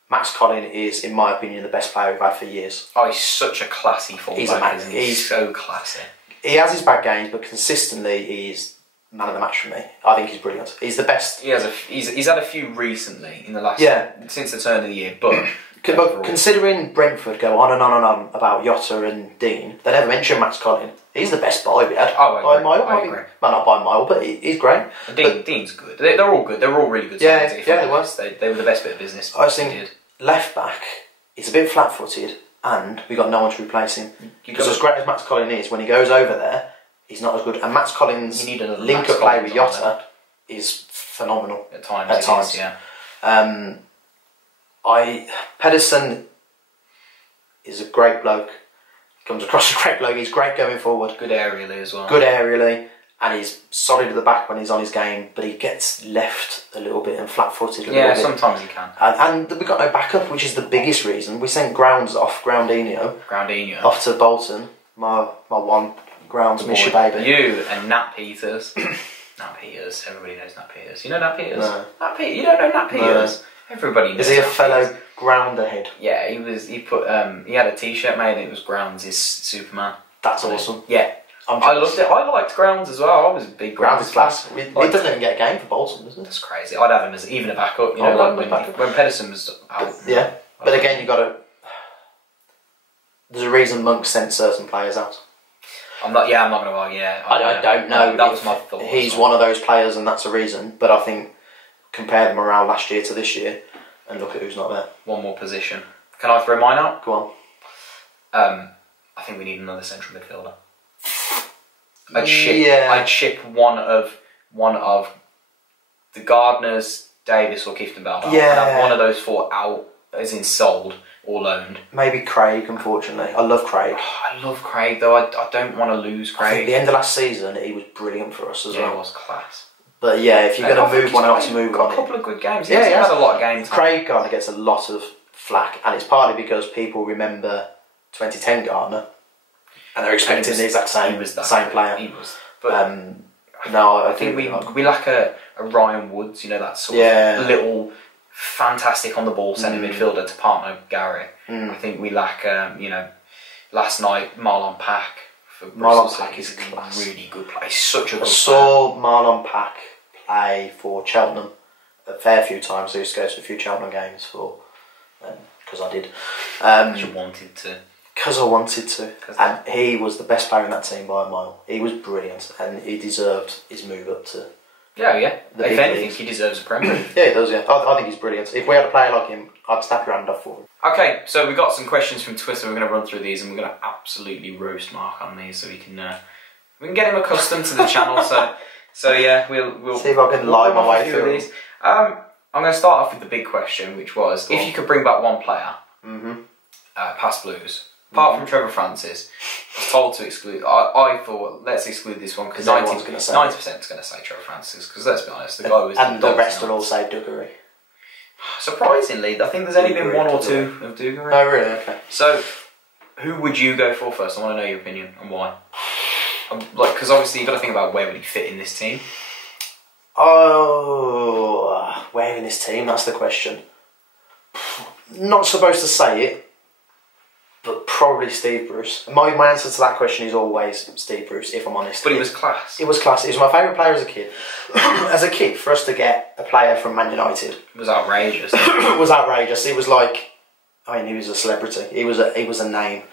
Max Collin is, in my opinion, the best player we've had for years. Oh, he's such a classy fullback. He's so classy. He has his bad games, but consistently he's man of the match for me. I think he's brilliant. He's the best. He's had a few recently in the last since the turn of the year, but considering Brentford go on and on and on about Jota and Dean, they never mention Max Collin. He's the best buy we had. Oh, by a mile. I agree. Well, not by a mile, but he's great. Dean's good. They're all good. They were all really good. Yeah, they were. They were the best bit of business. I think left back, he's a bit flat-footed, and we got no one to replace him. Because as great as Max Collin is, when he goes over there, he's not as good. And Max Collins' link-up play with Jota is phenomenal. At times, yeah. Pedersen is a great bloke. Comes across a great bloke. He's great going forward. Good aerially as well. Good aerially, and he's solid at the back when he's on his game. But he gets left a little bit and flat-footed. Yeah, sometimes he can. And we got no backup, which is the biggest reason. We sent Groundino off to Bolton. My one Grounds, miss you, baby. You and Nat Peters. Nat Peters. Everybody knows Nat Peters. You know Nat Peters? No. You don't know Nat Peters? No. Everybody knows. Is he a fellow Grounder head? Yeah, he was. He had a T-shirt made and it was Grounds is Superman. That's awesome. Yeah, I loved it. I liked Grounds as well. I was a big Grounds class. He doesn't even get a game for Bolton, does he? That's crazy. I'd have him as even a backup. You know, like when Pedersen was out. Yeah, but again, you got to. There's a reason Monk sent certain players out. I'm not going to argue. Yeah, I don't know. That was my thought. He's one of those players, and that's a reason. But I think compare the morale last year to this year, and look at who's not there. One more position. Can I throw mine out? Go on. I think we need another central midfielder. I'd ship one of the Gardeners, Davis, or Clifton Bell. Yeah. I'd have one of those four out, as in sold, or loaned. Maybe Craig, unfortunately. I love Craig. I love Craig, though. I don't want to lose Craig. I think the end of last season, he was brilliant for us as well. He was class. But yeah, if you're going to move one out to move got on. a couple of good games. Yeah, he had a lot of games. Craig Gardner gets a lot of flack, and it's partly because people remember 2010 Gardner, and they're expecting the exact same player. He was. But no, I think we lack a Ryan Woods, you know, that sort of little fantastic on the ball centre midfielder to partner Gary. I think we lack, you know, last night Marlon Pack. Marlon Pack is class. Really good player. He's such a good player. I saw Marlon Pack play for Cheltenham a fair few times. I used to go to a few Cheltenham games because I did. Because you wanted to. Because I wanted to. And he was the best player in that team by a mile. He was brilliant, and he deserved his move up to. Yeah. If anything, he deserves a Premier League. Yeah, he does. Yeah, I think he's brilliant. If we had a player like him, I'd snap your hand off for him. Okay, so we've got some questions from Twitter. We're going to run through these, and we're going to absolutely roast Mark on these, so we can get him accustomed to the channel. So yeah, we'll see if I can lie my way through these. I'm going to start off with the big question, which was if you could bring back one player, past Blues, apart from Trevor Francis, I was told to exclude. I thought let's exclude this one because 90% is going to say Trevor Francis. Because let's be honest, the guy was and the rest will all say Dougarry. Surprisingly, I think there's only been one or two of Dougarry. Oh really? Okay. So, who would you go for first? I want to know your opinion and why. Because obviously you've got to think about where would he fit in this team. Oh, where in this team? That's the question. Not supposed to say it, but probably Steve Bruce. My answer to that question is always Steve Bruce, if I'm honest. But he was class. It was class. He was my favourite player as a kid. As a kid, for us to get a player from Man United was outrageous. was outrageous. He was like, I mean, he was a celebrity. He was a name.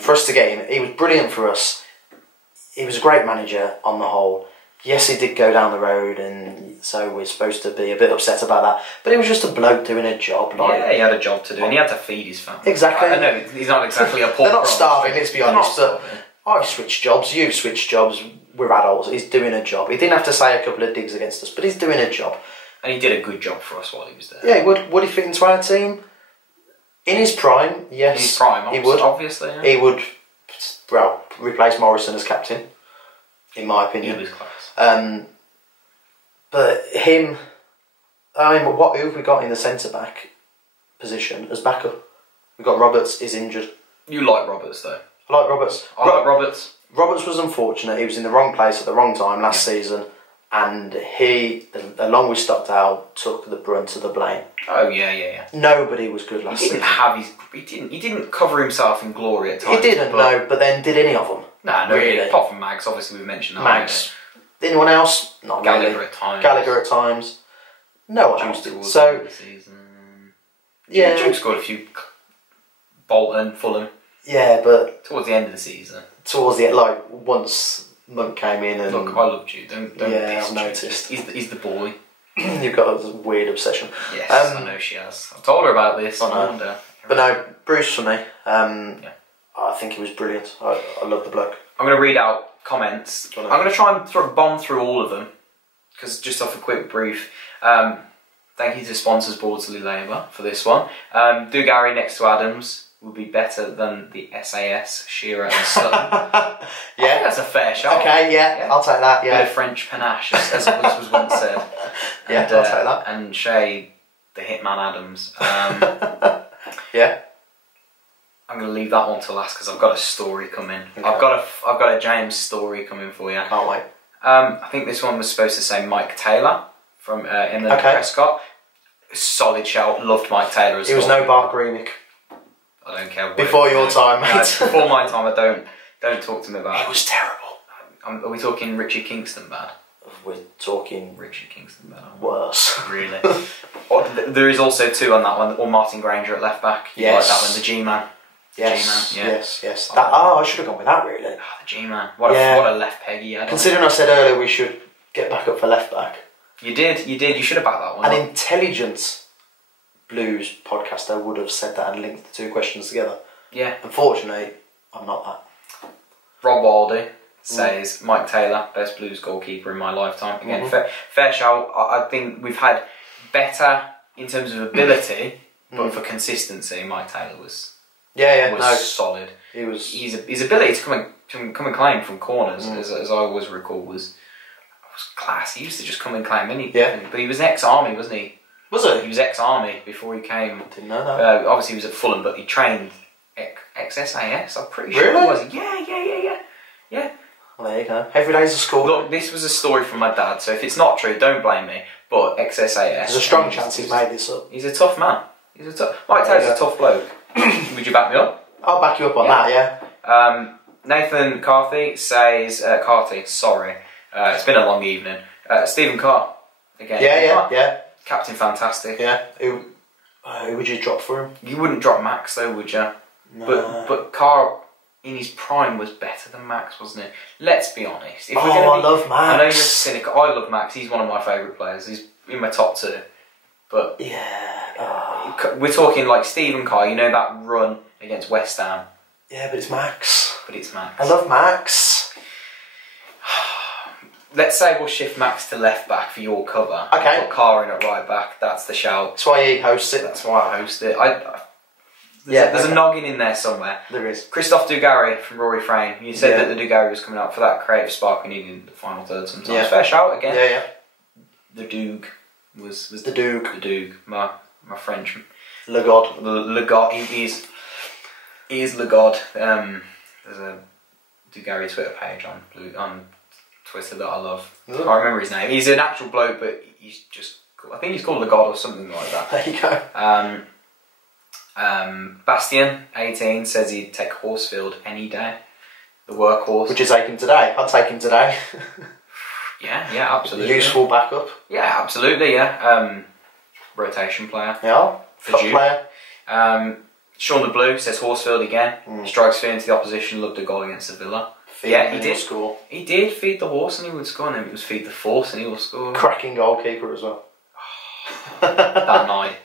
For us to get him, he was brilliant for us. He was a great manager on the whole. Yes, he did go down the road, and so we're supposed to be a bit upset about that. But he was just a bloke doing a job. Yeah, he had a job to do, and he had to feed his family. Exactly. I know he's not exactly a poor. They're not starving, let's be honest. I've switched jobs, you've switched jobs, we're adults. He's doing a job. He didn't have to say a couple of digs against us, but he's doing a job. And he did a good job for us while he was there. Yeah, would he fit into our team? In his prime, yes. In his prime, he would. Obviously. Yeah. He would, well, replace Morrison as captain, in my opinion. He was class. But him, I mean, who have we got in the centre-back position as backup? We've got Roberts, is injured. You like Roberts, though? I like Roberts. I like Roberts. Roberts was unfortunate. He was in the wrong place at the wrong time last season, and he, along with Stockdale, took the brunt of the blame. Oh yeah. Nobody was good last season. He didn't cover himself in glory at times. He didn't, no. But then, did any of them? No, really. Apart from Mags, obviously we mentioned that. Mags. Anyone else? Not Gallagher really. at times. Gallagher at times. No one else did. So the season. Yeah, Duke scored a few. Bolton, Fulham. Yeah, but towards the end of the season. Towards the end, like once Monk came in and look, I loved you. Don't yeah, I've noticed. He's the boy. You've got a weird obsession. Yes, I know she has. I've told her about this. I know. But no, Bruce for me. I think he was brilliant. I love the bloke. I'm going to read out comments. I'm going to try and bomb through all of them, because just off a quick brief. Thank you to sponsors Bordsley Labour for this one. Do Gary next to Adams would be better than the SAS, Shearer and Sutton. I think that's a fair shot. Okay, yeah, I'll take that. Yeah, bit of French panache, as was once said. Yeah, I'll take that. And Shea, the Hitman Adams. Yeah. I'm going to leave that one to last because I've got a story coming. Okay. I've got a James story coming for you. Can't wait. I think this one was supposed to say Mike Taylor from in the Prescott. Solid shout. Loved Mike Taylor as well. He was no Bart Greenick. I don't care. Before your time, mate. Before my time, I don't talk to me about it. It was terrible. Are we talking Richard Kingston bad? We're talking Richard Kingston bad. Worse. Really? There is also two on that one. Or Martin Granger at left back. You like that one, the G-Man. Yes, G-Man, yeah. yes. I should have gone with that really. The G-Man. What a left peg he had. Considering I said earlier we should get back up for left back. You did. You should have backed that one. An intelligent Blues podcaster would have said that and linked the two questions together. Yeah. Unfortunately, I'm not that. Rob Waldy says Mike Taylor, best Blues goalkeeper in my lifetime. Again, fair shout. I think we've had better in terms of ability, but for consistency, Mike Taylor was solid. His ability to come and claim from corners, as I always recall, was class. He used to just come and claim anything. But he was ex-army, wasn't he? Was he? He was ex-army before he came. Didn't know that. Obviously, he was at Fulham, but he trained ex-SAS. I'm pretty sure he was. Yeah. Well, there you go. Every day's a school. Look, this was a story from my dad, so if it's not true, don't blame me. But ex-SAS. There's a strong chance he's made this up. He's a tough man. Mike Taylor's a tough bloke. Would you back me up? I'll back you up on that, yeah. Nathan Carthy says, sorry. It's been a long evening. Stephen Carr, again. Yeah. Captain Fantastic. Yeah. Who would you drop for him? You wouldn't drop Max though, would you? No. But Carr, in his prime, was better than Max, wasn't it? Let's be honest. If I love Max. I know you're cynical. I love Max. He's one of my favourite players. He's in my top 2. But we're talking like Stephen Carr. You know that run against West Ham. Yeah, but it's Max. I love Max. Let's say we'll shift Max to left back for your cover. Okay. Put Carr in at right back. That's the shout. That's why he hosts it. That's why I host it. There's a noggin in there somewhere. There is. Christophe Dugarry from Rory Frame. You said that the Dugarry was coming up for that creative spark we needed in the final third sometimes. Yeah. Fair shout again. Yeah. The Doog was the Doog. The Doog. My French. Le God. Le God. He is Le God. There's a Dugarry Twitter page on Twitter that I love. I can't remember his name. He's an actual bloke, but he's just cool. I think he's called Le God or something like that. There you go. Bastian, 18, says he'd take Horsfield any day. The workhorse. Would you take him today? I'd take him today. Yeah, absolutely. Useful backup. Yeah, absolutely, yeah. Rotation player. Yeah. For Top Duke. player. Sean the Blue says Horsfield again. Strikes fear into the opposition, loved a goal against Sevilla. He did score. He did feed the horse and he would score, and then it was feed the force and he will score. Cracking goalkeeper as well. That night.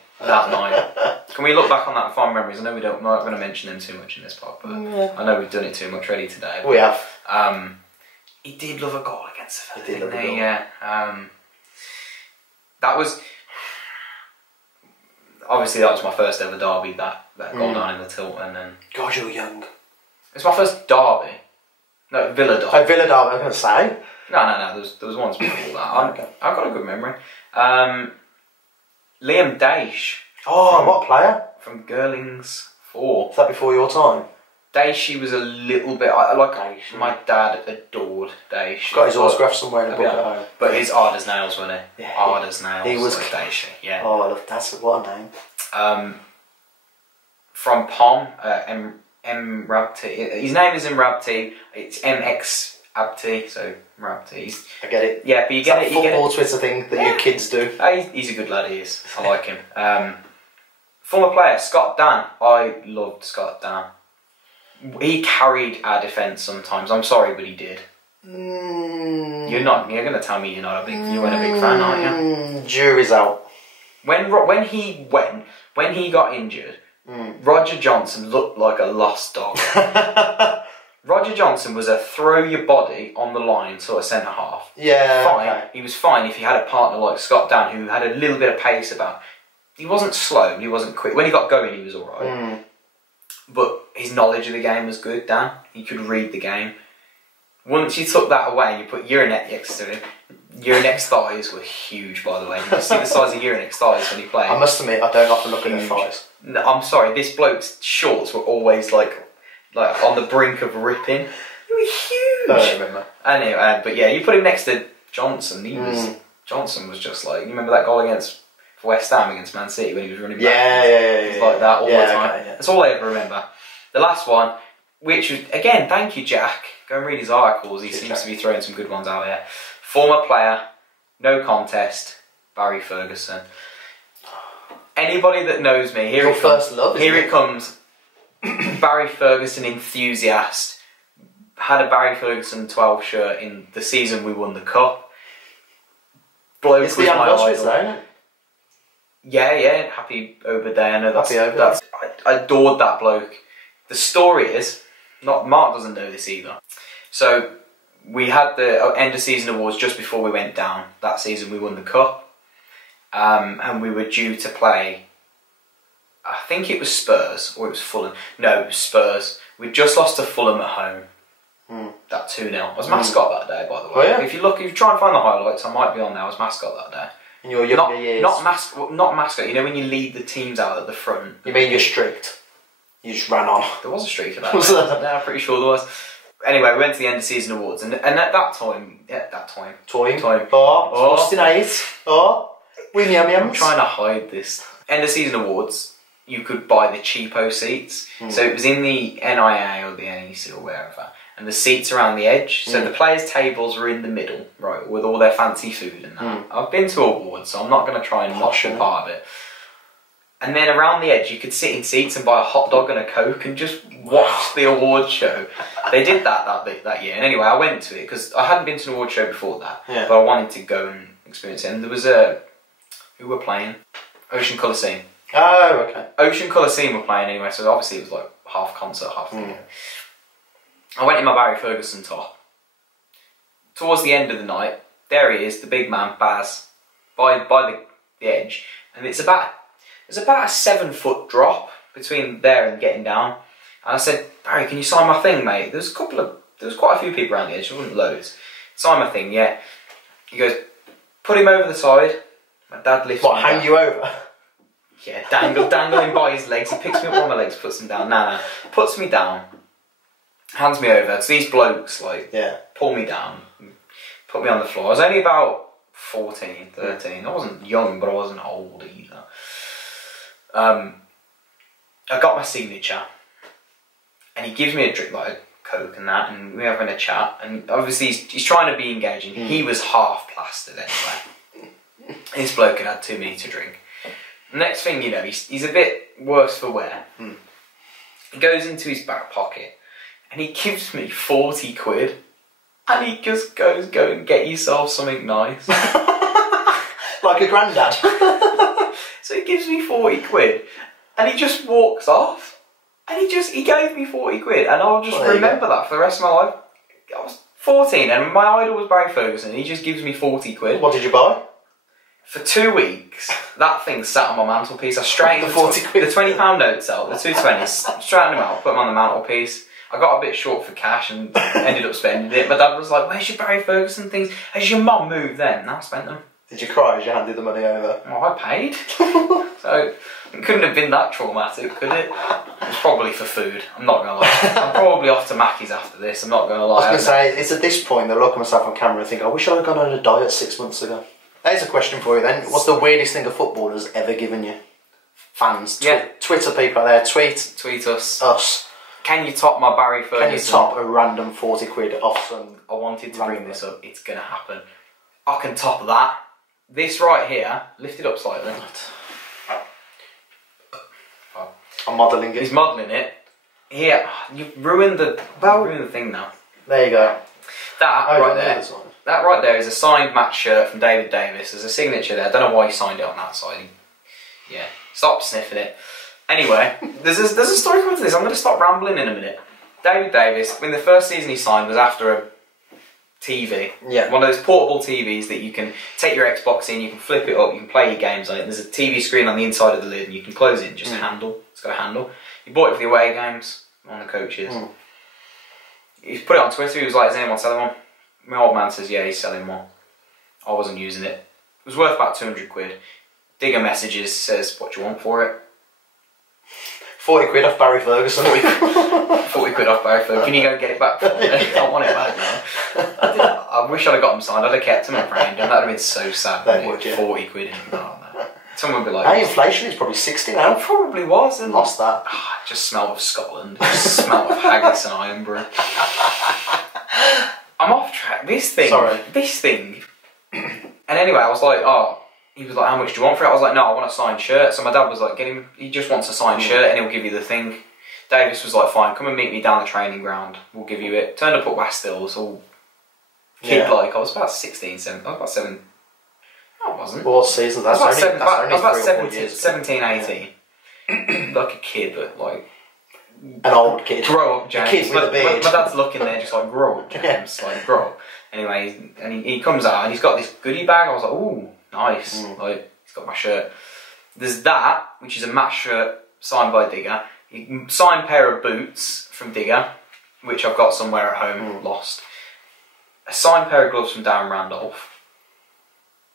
Can we look back on that fond memories? I know we're not going to mention them too much in this pod, but I know we've done it too much already today. We have. He did love a goal against Sevilla. He did love a goal. Yeah. That was obviously that was my first ever derby. That goal down in the tilt, and then God, you're young. It's my first derby. No, Villa derby. Oh, Villa derby. I was going to say. No. There was ones before that. I've got a good memory. Liam Daish. Oh, what player? From Girlings 4. Is that before your time? Daish was a little bit... Daish. My dad adored Daish. Got his autograph somewhere in the book at home. But his hard as nails, wasn't he? Yeah, hard as nails. He was Daish, yeah. Oh, I love that. What a name. From Pom, M Rabti. His name is Rabti. It's MX Abti, so Rabti. I get it. Yeah, but you get it. Football Twitter thing that your kids do. He's a good lad, he is. I like him. Former player, Scott Dan. I loved Scott Dan. He carried our defence sometimes. I'm sorry, but he did. You're going to tell me you weren't a big fan, aren't you? Jury's out. When he got injured, Roger Johnson looked like a lost dog. Roger Johnson was a throw your body on the line sort of centre half. Yeah, fine. okay. He was fine if he had a partner like Scott Dan who had a little bit of pace about. He wasn't slow, he wasn't quick. When he got going, he was alright. But his knowledge of the game was good, Dan. He could read the game. Once you took that away and you put Urinek next to him, Urinek's thighs were huge, by the way. You can see the size of Urinek's thighs when he played. I must admit, I don't often look at their thighs. No, I'm sorry, this bloke's shorts were always like on the brink of ripping. They were huge. I don't remember. Anyway, but yeah, you put him next to Johnson. Johnson was just like, you remember that goal against West Ham against Man City when he was running back? Yeah. It was like that all the time. Okay, yeah. That's all I ever remember. The last one, which was, again, thank you, Jack. Go and read his articles. He seems to be throwing some good ones out there. Former player, no contest, Barry Ferguson. Anybody that knows me, here it comes. Barry Ferguson enthusiast. Had a Barry Ferguson 12 shirt in the season we won the cup. Bloke it's the anniversary, isn't it? Yeah. Happy Oba Day. I know that's. Happy Oba. I adored that bloke. The story is, Mark doesn't know this either. So we had the end of season awards just before we went down. That season we won the cup, and we were due to play I think it was Spurs or it was Fulham. No, it was Spurs. We just lost to Fulham at home. That 2-0. I was mascot that day, by the way. Oh, yeah? If you try and find the highlights, I might be on there. I was mascot that day. In your younger years? Not mascot. You know when you lead the teams out at the front. You mean you're strict? You just ran on. There was a streak of that. Yeah, I'm pretty sure there was. Anyway, we went to the end of season awards, and at that time, I'm trying to hide this. End of season awards, you could buy the cheapo seats. So it was in the NIA or the NEC or wherever, and the seats around the edge. So the players' tables were in the middle, right, with all their fancy food and that. I've been to awards, so I'm not going to try and mosh a part of it. And then around the edge, you could sit in seats and buy a hot dog and a Coke and just watch the award show. They did that year. And anyway, I went to it because I hadn't been to an award show before that. Yeah. But I wanted to go and experience it. And there was who were playing? Ocean Coliseum. Oh, okay. Ocean Coliseum were playing anyway, so obviously it was like half concert, half thing. I went in my Barry Ferguson top. Towards the end of the night, there he is, the big man, Baz, by the edge. And there's about a 7-foot drop between there and getting down. And I said, Barry, can you sign my thing, mate? There was quite a few people around the edge, there wasn't loads. Sign my thing, yeah. He goes, put him over the side. My dad lifts me. What, hang you over? Yeah, dangling by his legs. He picks me up on my legs, puts him down. Nah, puts me down, hands me over. So these blokes, pull me down, put me on the floor. I was only about 14, 13. I wasn't young, but I wasn't old either. I got my signature, and he gives me a drink, like a Coke and that, and we're having a chat, and obviously he's trying to be engaging. He was half plastered anyway. This bloke had too many to drink. Next thing you know, he's a bit worse for wear. He goes into his back pocket, and he gives me 40 quid, and he just goes, go and get yourself something nice. Like a granddad. So he gives me 40 quid, and he just walks off. And he gave me 40 quid, and I'll just remember that for the rest of my life. I was 14, and my idol was Barry Ferguson, and he just gives me 40 quid. What did you buy? For 2 weeks, that thing sat on my mantelpiece. I straightened the £20 notes out, the 220s, straightened them out, put them on the mantelpiece. I got a bit short for cash and ended up spending it. My dad was like, where's your Barry Ferguson things? Has your mum moved them? No, I spent them. Did you cry as you handed the money over? Well, I paid. So, it couldn't have been that traumatic, could it? It was probably for food, I'm not going to lie. I'm probably off to Mackey's after this, I'm not going to lie. I was going to say, it's at this point that I look at myself on camera and think, I wish I'd have gone on a diet 6 months ago. There's a question for you then. What's the weirdest thing a footballer has ever given you? Fans. Twitter people out there. Tweet us. Us. Can you top my Barry Ferguson? Can you top a random 40 quid off some... I wanted to bring this up. It's going to happen. I can top that. This right here, lift it up slightly. I'm modelling it. He's modelling it. Here, you've ruined the thing now. There you go. That right there. That right there is a signed match shirt from David Davis. There's a signature there. I don't know why he signed it on that side. Yeah, stop sniffing it. Anyway, there's a story coming to this. I'm going to stop rambling in a minute. David Davis, when the first season he signed was after a TV. Yeah. One of those portable TVs that you can take your Xbox in, you can flip it up, you can play your games on it. There's a TV screen on the inside of the lid and you can close it and just handle. It's got a handle. He bought it for the away games on the coaches. He's put it on Twitter. He was like, is anyone selling one? My old man says, yeah, he's selling one. I wasn't using it. It was worth about 200 quid. Digger messages, says, what do you want for it? 40 quid off Barry Ferguson. 40 quid off Barry Ferguson. Can you go and get it back for me? I don't want it back now. I wish I'd have got them signed. I'd have kept them and framed them. That would have been so sad. That would, yeah. 40 quid. Someone would be like... Hey, inflation is probably 60 now. It probably was. And lost that. I just smell of Scotland. I just smell of haggis and Ironborough. I'm off track. This thing. And anyway, I was like, he was like, how much do you want for it? I was like, no, I want a signed shirt. So my dad was like, he just wants a signed shirt and he'll give you the thing. Davis was like, fine, come and meet me down the training ground. We'll give you it. Turned up at Westhills, all kid-like. I was about 16, 17. I was about 7. No, I wasn't. What season? I was about 17, 18. Like a kid, but like... An old kid. Grow up, James. A kid with a beard. My dad's looking there just like, grow up, James. Like, grow up. Anyway, and he comes out and he's got this goodie bag. I was like, ooh, nice. Like, he's got my shirt. There's that, which is a match shirt signed by Digger. Signed pair of boots from Digger, which I've got somewhere at home, lost. A signed pair of gloves from Darren Randolph.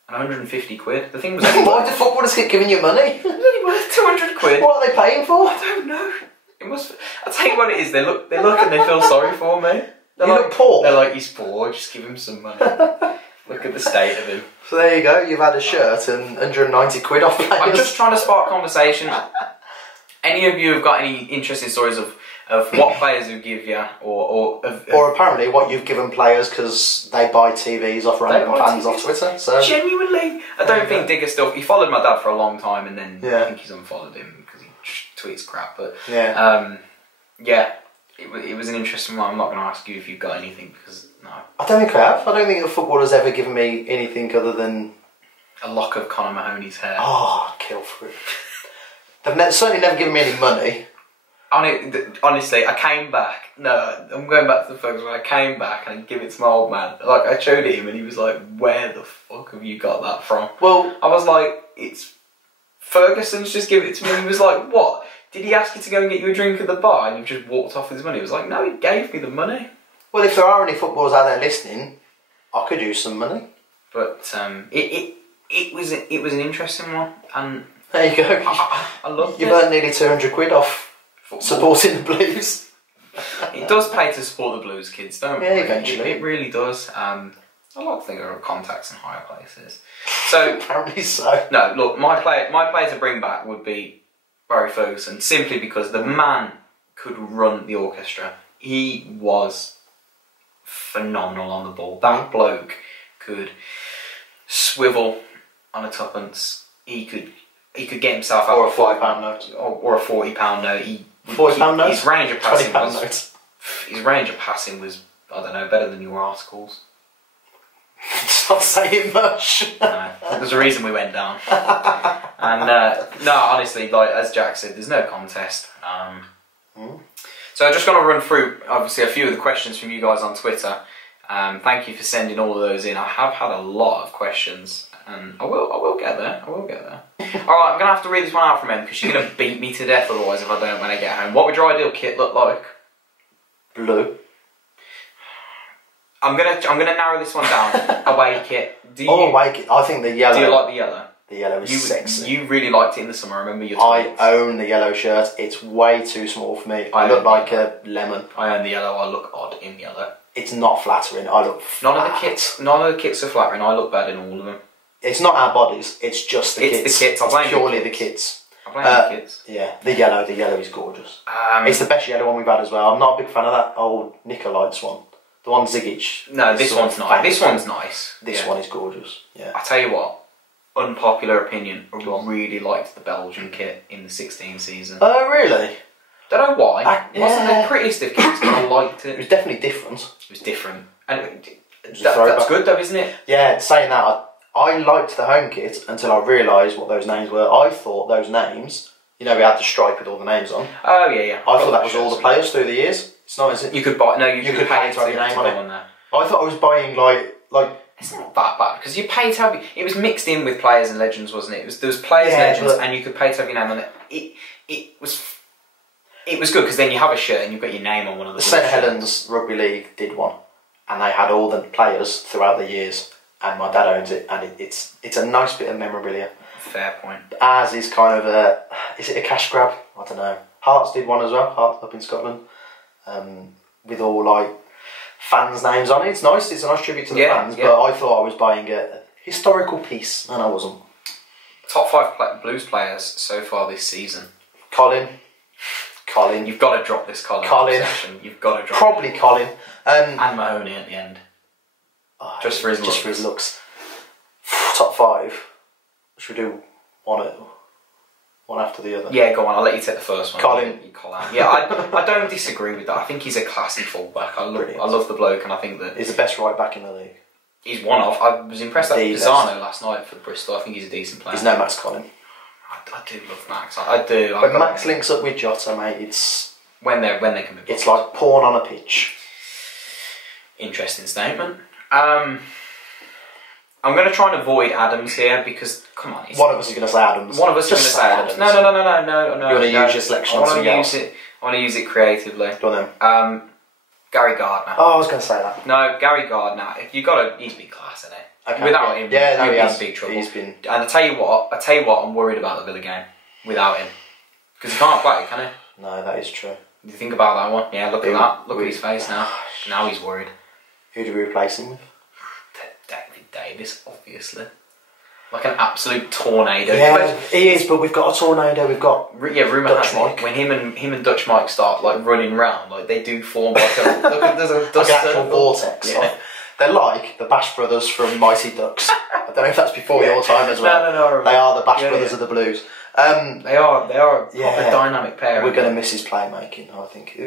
And 150 quid. The thing was... Why do footballers keep giving you money? It was only worth 200 quid. What are they paying for? I don't know. It must... I'll tell you what it is. They look and they feel sorry for me. You look poor. They're like, he's poor, just give him some money. Look at the state of him. So there you go, you've had a shirt and 190 quid off players. I'm just trying to spark conversation. Any of you have got any interesting stories of what players who give you, or apparently what you've given players because they buy TVs off random fans off Twitter. So genuinely, I don't think Digger still. He followed my dad for a long time, and then I think he's unfollowed him because he tweets crap. But it was an interesting one. I'm not going to ask you if you've got anything because no. I don't think I have. I don't think a footballer's ever given me anything other than a lock of Conor Mahoney's hair. Oh, I'd kill for it. They've certainly never given me any money. Honestly, I came back. No, I'm going back to the photos when I came back and I give it to my old man. Like, I showed it him and he was like, where the fuck have you got that from? Well, I was like, it's Ferguson's just given it to me. He was like, what? Did he ask you to go and get you a drink at the bar and you just walked off with his money? He was like, no, he gave me the money. Well, if there are any footballers out there listening, I could use some money. But it was an interesting one, and there you go. I loved it. You've earned nearly 200 quid off football. Supporting the Blues. It does pay to support the Blues, kids, don't it? Yeah, eventually. It really does. I like to think there are contacts in higher places. So apparently so. No, look, my player to bring back would be Barry Ferguson, simply because the man could run the orchestra. He was phenomenal on the ball. That bloke could swivel on a tuppence. He could get himself out or a £5 note or a £40 note. £40 note. His range of passing was note. His range of passing was, I don't know, better than your articles. It's not saying much. No, there's a reason we went down. And no, honestly, like as Jack said, there's no contest. So I'm just going to run through, obviously, a few of the questions from you guys on Twitter. Thank you for sending all of those in. I have had a lot of questions, and I will get there. I will get there. All right, I'm going to have to read this one out from him because you're going to beat me to death otherwise if I don't when I get home. What would your ideal kit look like? Blue. I'm gonna narrow this one down. Away kit. Away kit. I think the yellow. Do you like the yellow? The yellow is sexy. You really liked it in the summer. I remember your tweets. I own the yellow shirt. It's way too small for me. I look like a lemon. I own the yellow. I look odd in yellow. It's not flattering. I look fat. None of the kits are flattering. I look bad in all of them. It's not our bodies. It's just the kits. It's the kits. It's purely the kits. I blame the kits. Yeah, the yellow is gorgeous. It's the best yellow one we've had as well. I'm not a big fan of that old Nicolites one. The one Zigic. No, this one's nice. This one's nice. This one is gorgeous. Yeah. I tell you what, unpopular opinion, I really liked the Belgian kit in the 16 season. Oh, really? Don't know why. It wasn't the prettiest of kits, but I liked it. It was definitely different. It was different. And that's good though, isn't it? Yeah, saying that, I liked the home kit until I realised what those names were. I thought those names, you know, we had the stripe with all the names on. Oh, yeah. I thought that was all the players through the years. It's not, is it? You could buy. No, you could pay to have your name on it. There. I thought I was buying like. It's not that bad because you pay to have. It was mixed in with players and legends, wasn't it? There was players, legends, and you could pay to have your name on it. It was good because then you have a shirt and you've got your name on one of the. St Helens Rugby League did one, and they had all the players throughout the years. And my dad owns it, and it's a nice bit of memorabilia. Fair point. Ours is kind of is it a cash grab? I don't know. Hearts did one as well. Hearts up in Scotland. With all like fans' names on it. It's nice. It's a nice tribute to the fans. Yeah. But I thought I was buying a historical piece, and I wasn't. Top 5 Blues players so far this season. Colin, you've got to drop this Colin. You've got to drop. Probably it. Colin and Mahoney at the end. Just for his looks. Top 5. Should we do one after the other? Yeah, go on. I'll let you take the first one. Colin. Yeah, I don't disagree with that. I think he's a classy fullback. I love the bloke, and I think that he's the best right back in the league. He's one of. I was impressed at Pisano last night for Bristol. I think he's a decent player. He's no Max Colin. I do love Max. I do. When Max links up with Jota, mate, it's when they can be. It's like porn on a pitch. Interesting statement. I'm going to try and avoid Adams here because, come on. One of us is going to say Adams. One of us is going to say Adams. No. You want to use your selection on something else? I want to use it creatively. Go on then. Gary Gardner. Oh, I was going to say that. No, Gary Gardner. You've got to, he's been class, isn't he? Okay, without him, yeah, he'd be has. in big trouble. He's been... And I tell you what, I'm worried about the Villa game without him. Because he can't play, can he? No, that is true. You think about that one? Yeah, look at that. Look at his face now. Now he's worried. Who do we replace him with? David Davis, obviously. Like an absolute tornado. Yeah, he is, but we've got a tornado. We've got rumour Dutch has Mike. it, when him and Dutch Mike start like running round, like they do form like a there's a dust like an actual vortex. Yeah. Like, they're like the Bash Brothers from Mighty Ducks. I don't know if that's before your time as well. No. They are the Bash Brothers of the Blues. They are a dynamic pair. We're going to miss his playmaking, I think.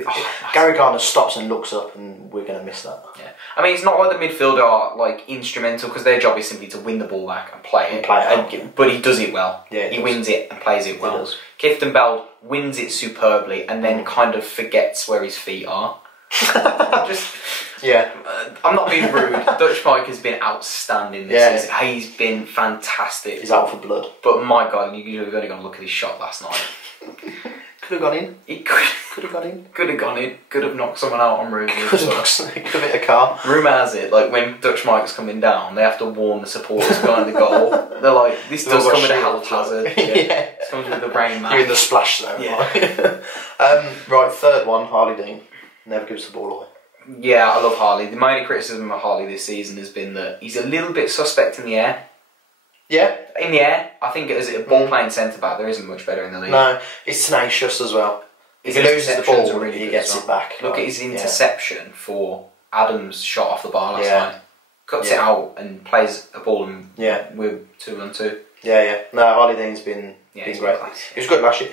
Gary Gardner stops and looks up, and we're going to miss that. Yeah, I mean, it's not like the midfielder are like instrumental because their job is simply to win the ball back and play it. But he does it well. Yeah, he wins it and plays it well. Clifton Bell wins it superbly and then kind of forgets where his feet are. I'm not being rude. Dutch Mike has been outstanding this season. He's been fantastic. He's out for blood. But my God, you've only got to look at his shot last night. Could have gone in. It could have gone in. Could have gone in. Could have knocked someone out on Ruby. Could have hit a car. Rumour has it, like when Dutch Mike's coming down, they have to warn the supporters behind the goal. They're like, this does come with a health hazard. It comes with the brain match. You're in the splash zone. Yeah. Right, third one, Harley Dean. Never gives the ball away. Yeah, I love Harley. The main criticism of Harley this season has been that he's a little bit suspect in the air. Yeah. In the air, I think as a ball-playing centre-back, there isn't much better in the league. No, he's tenacious as well. If he loses the ball, he gets it back. Look at his interception for Adams' shot off the bar last night. Cuts it out and plays a ball and we're 2-on-2. Yeah. No, Harley Dean's been great. He was good last year.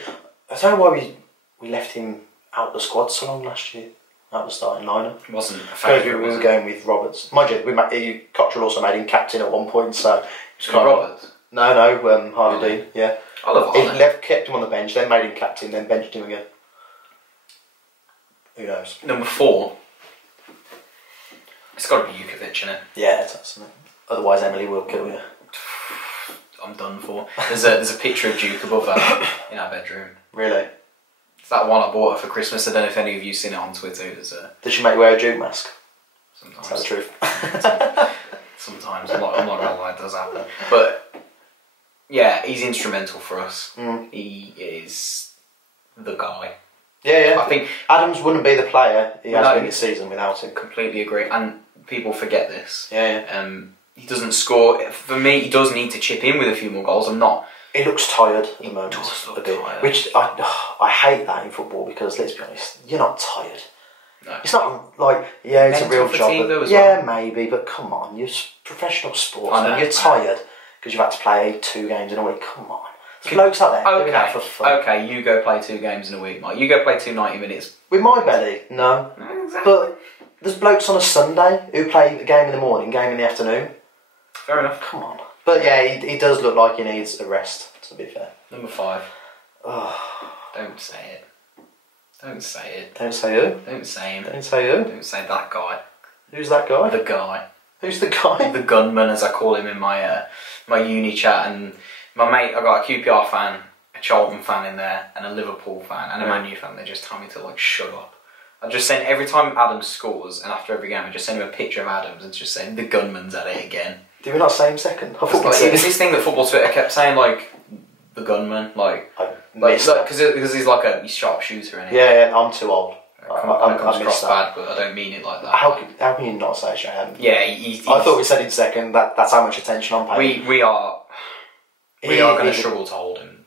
I don't know why we left him out the squad so long last year. That was starting lineup. It wasn't a favourite. We were going with Roberts. Mind you, Cottrell also made him captain at one point, so it was kind of Roberts. No, Harley Dean. Yeah, I love Harley. He kept him on the bench, then made him captain, then benched him again. Who knows? Number 4. It's got to be Jukovic, innit? Yeah, that's it. Otherwise, Emily will kill you. I'm done for. There's a picture of Duke above her in our bedroom. Really? It's that one I bought her for Christmas. I don't know if any of you seen it on Twitter. Did she make you wear a Duke mask? Sometimes. That's the truth. Sometimes. I'm not gonna lie, it does happen. But yeah, he's instrumental for us. He is the guy. Yeah. I think Adams wouldn't be the player he has been this season without him. Completely agree. And people forget this. Yeah. He doesn't score. For me, he does need to chip in with a few more goals. I'm not. He looks tired at the moment. He does look tired. Which I hate that in football because let's be honest, you're not tired. No. It's not like it's a real job. But, maybe, but come on, you're professional sportsman. You're tired because you've had to play 2 games in a week. Come on, there's blokes out there doing that for fun. Okay, you go play 2 games in a week, Mike. You go play 2 90 minutes. With my belly, no. Exactly. But there's blokes on a Sunday who play a game in the morning, game in the afternoon. Fair enough. Come on. But yeah, he does look like he needs a rest, to be fair. Number 5. Oh. Don't say it. Don't say it. Don't say who? Don't say him. Don't say who? Don't say that guy. Who's that guy? The guy. Who's the guy? The gunman, as I call him in my my uni chat. And my mate, I've got a QPR fan, a Charlton fan in there, and a Liverpool fan, and a Man U fan. They just tell me to like shut up. I just send every time Adams scores, and after every game, I just send him a picture of Adams and just saying the gunman's at it again. Did we not say him second? It was this thing that football Twitter kept saying, like the gunman, because he's like a sharpshooter, isn't he? Yeah, I'm too old. I comes across bad, but I don't mean it like that. How can you not say Cheyenne? Yeah, I thought we said in second. That's how much attention I'm paying. We are going to struggle to hold him.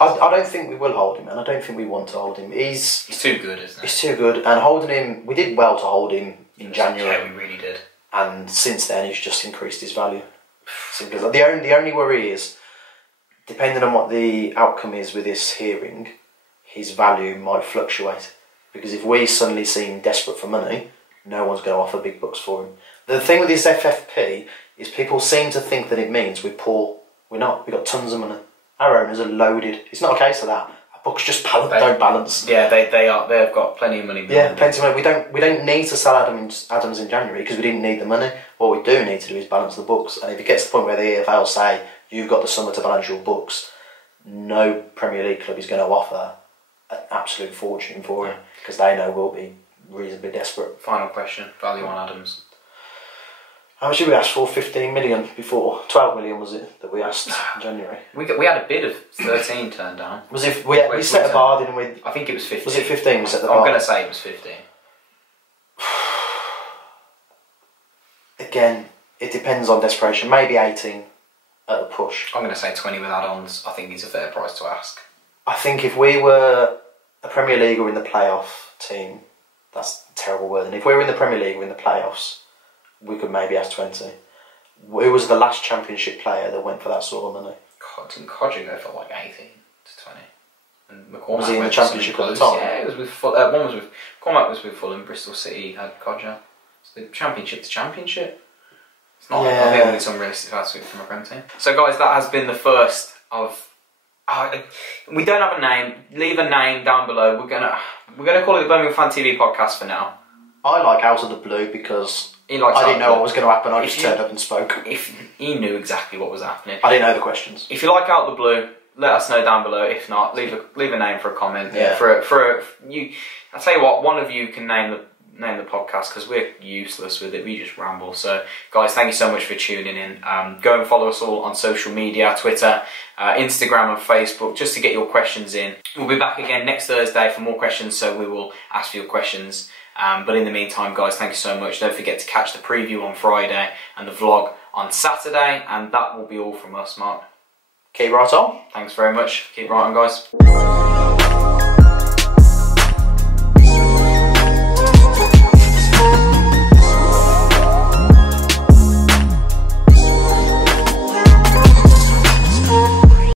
I don't think we will hold him, and I don't think we want to hold him. He's too good, isn't he? He's too good, and holding him, we did well to hold him in January. Yeah, we really did. And since then, he's just increased his value. Simple as that. The only worry is, depending on what the outcome is with this hearing, his value might fluctuate. Because if we suddenly seem desperate for money, no one's going to offer big bucks for him. The thing with this FFP is people seem to think that it means we're poor. We're not. We've got tons of money. Our owners are loaded. It's not a case of that. books just don't balance. Yeah, they've got plenty of money. Yeah, plenty of money. We don't need to sell Adams in January because we didn't need the money. What we do need to do is balance the books. And if it gets to the point where the EFL say you've got the summer to balance your books, no Premier League club is going to offer an absolute fortune for him because they know we'll be reasonably desperate. Final question: value on Adams. How much did we ask for? 15 million before. 12 million was it that we asked in January? We had a bid of 13 turned down. Was it? We set a bar, didn't we? I think it was 15. Was it 15? We set the bar. I'm going to say it was 15. Again, it depends on desperation. Maybe 18 at a push. I'm going to say 20 with add-ons. I think it's a fair price to ask. I think if we were a Premier League or in the playoff team, that's a terrible word. And if we were in the Premier League or in the playoffs, we could maybe ask 20. Who was the last Championship player that went for that sort of money? Didn't Codger go for like 18 to 20? And McCormack was he in the Championship at the time? Yeah, it was with McCormack was with Fulham. Bristol City had Codger. So the Championship to Championship. It's not. I think it's unrealistic to ask from a Prem team. So guys, that has been the first of. We don't have a name. Leave a name down below. We're gonna call it the Birmingham Fan TV podcast for now. I like Out of the Blue because I didn't know what was going to happen. I just turned up and spoke. If he knew exactly what was happening. I didn't know the questions. If you like Out of the Blue, let us know down below. If not, leave a name for a comment. Yeah. I'll tell you what. One of you can name the podcast because we're useless with it. We just ramble. So, guys, thank you so much for tuning in. Go and follow us all on social media: Twitter, Instagram, and Facebook, just to get your questions in. We'll be back again next Thursday for more questions. So we will ask for your questions. But in the meantime, guys, thank you so much. Don't forget to catch the preview on Friday and the vlog on Saturday. And that will be all from us, Mark. Keep right on. Thanks very much. Keep right on, guys.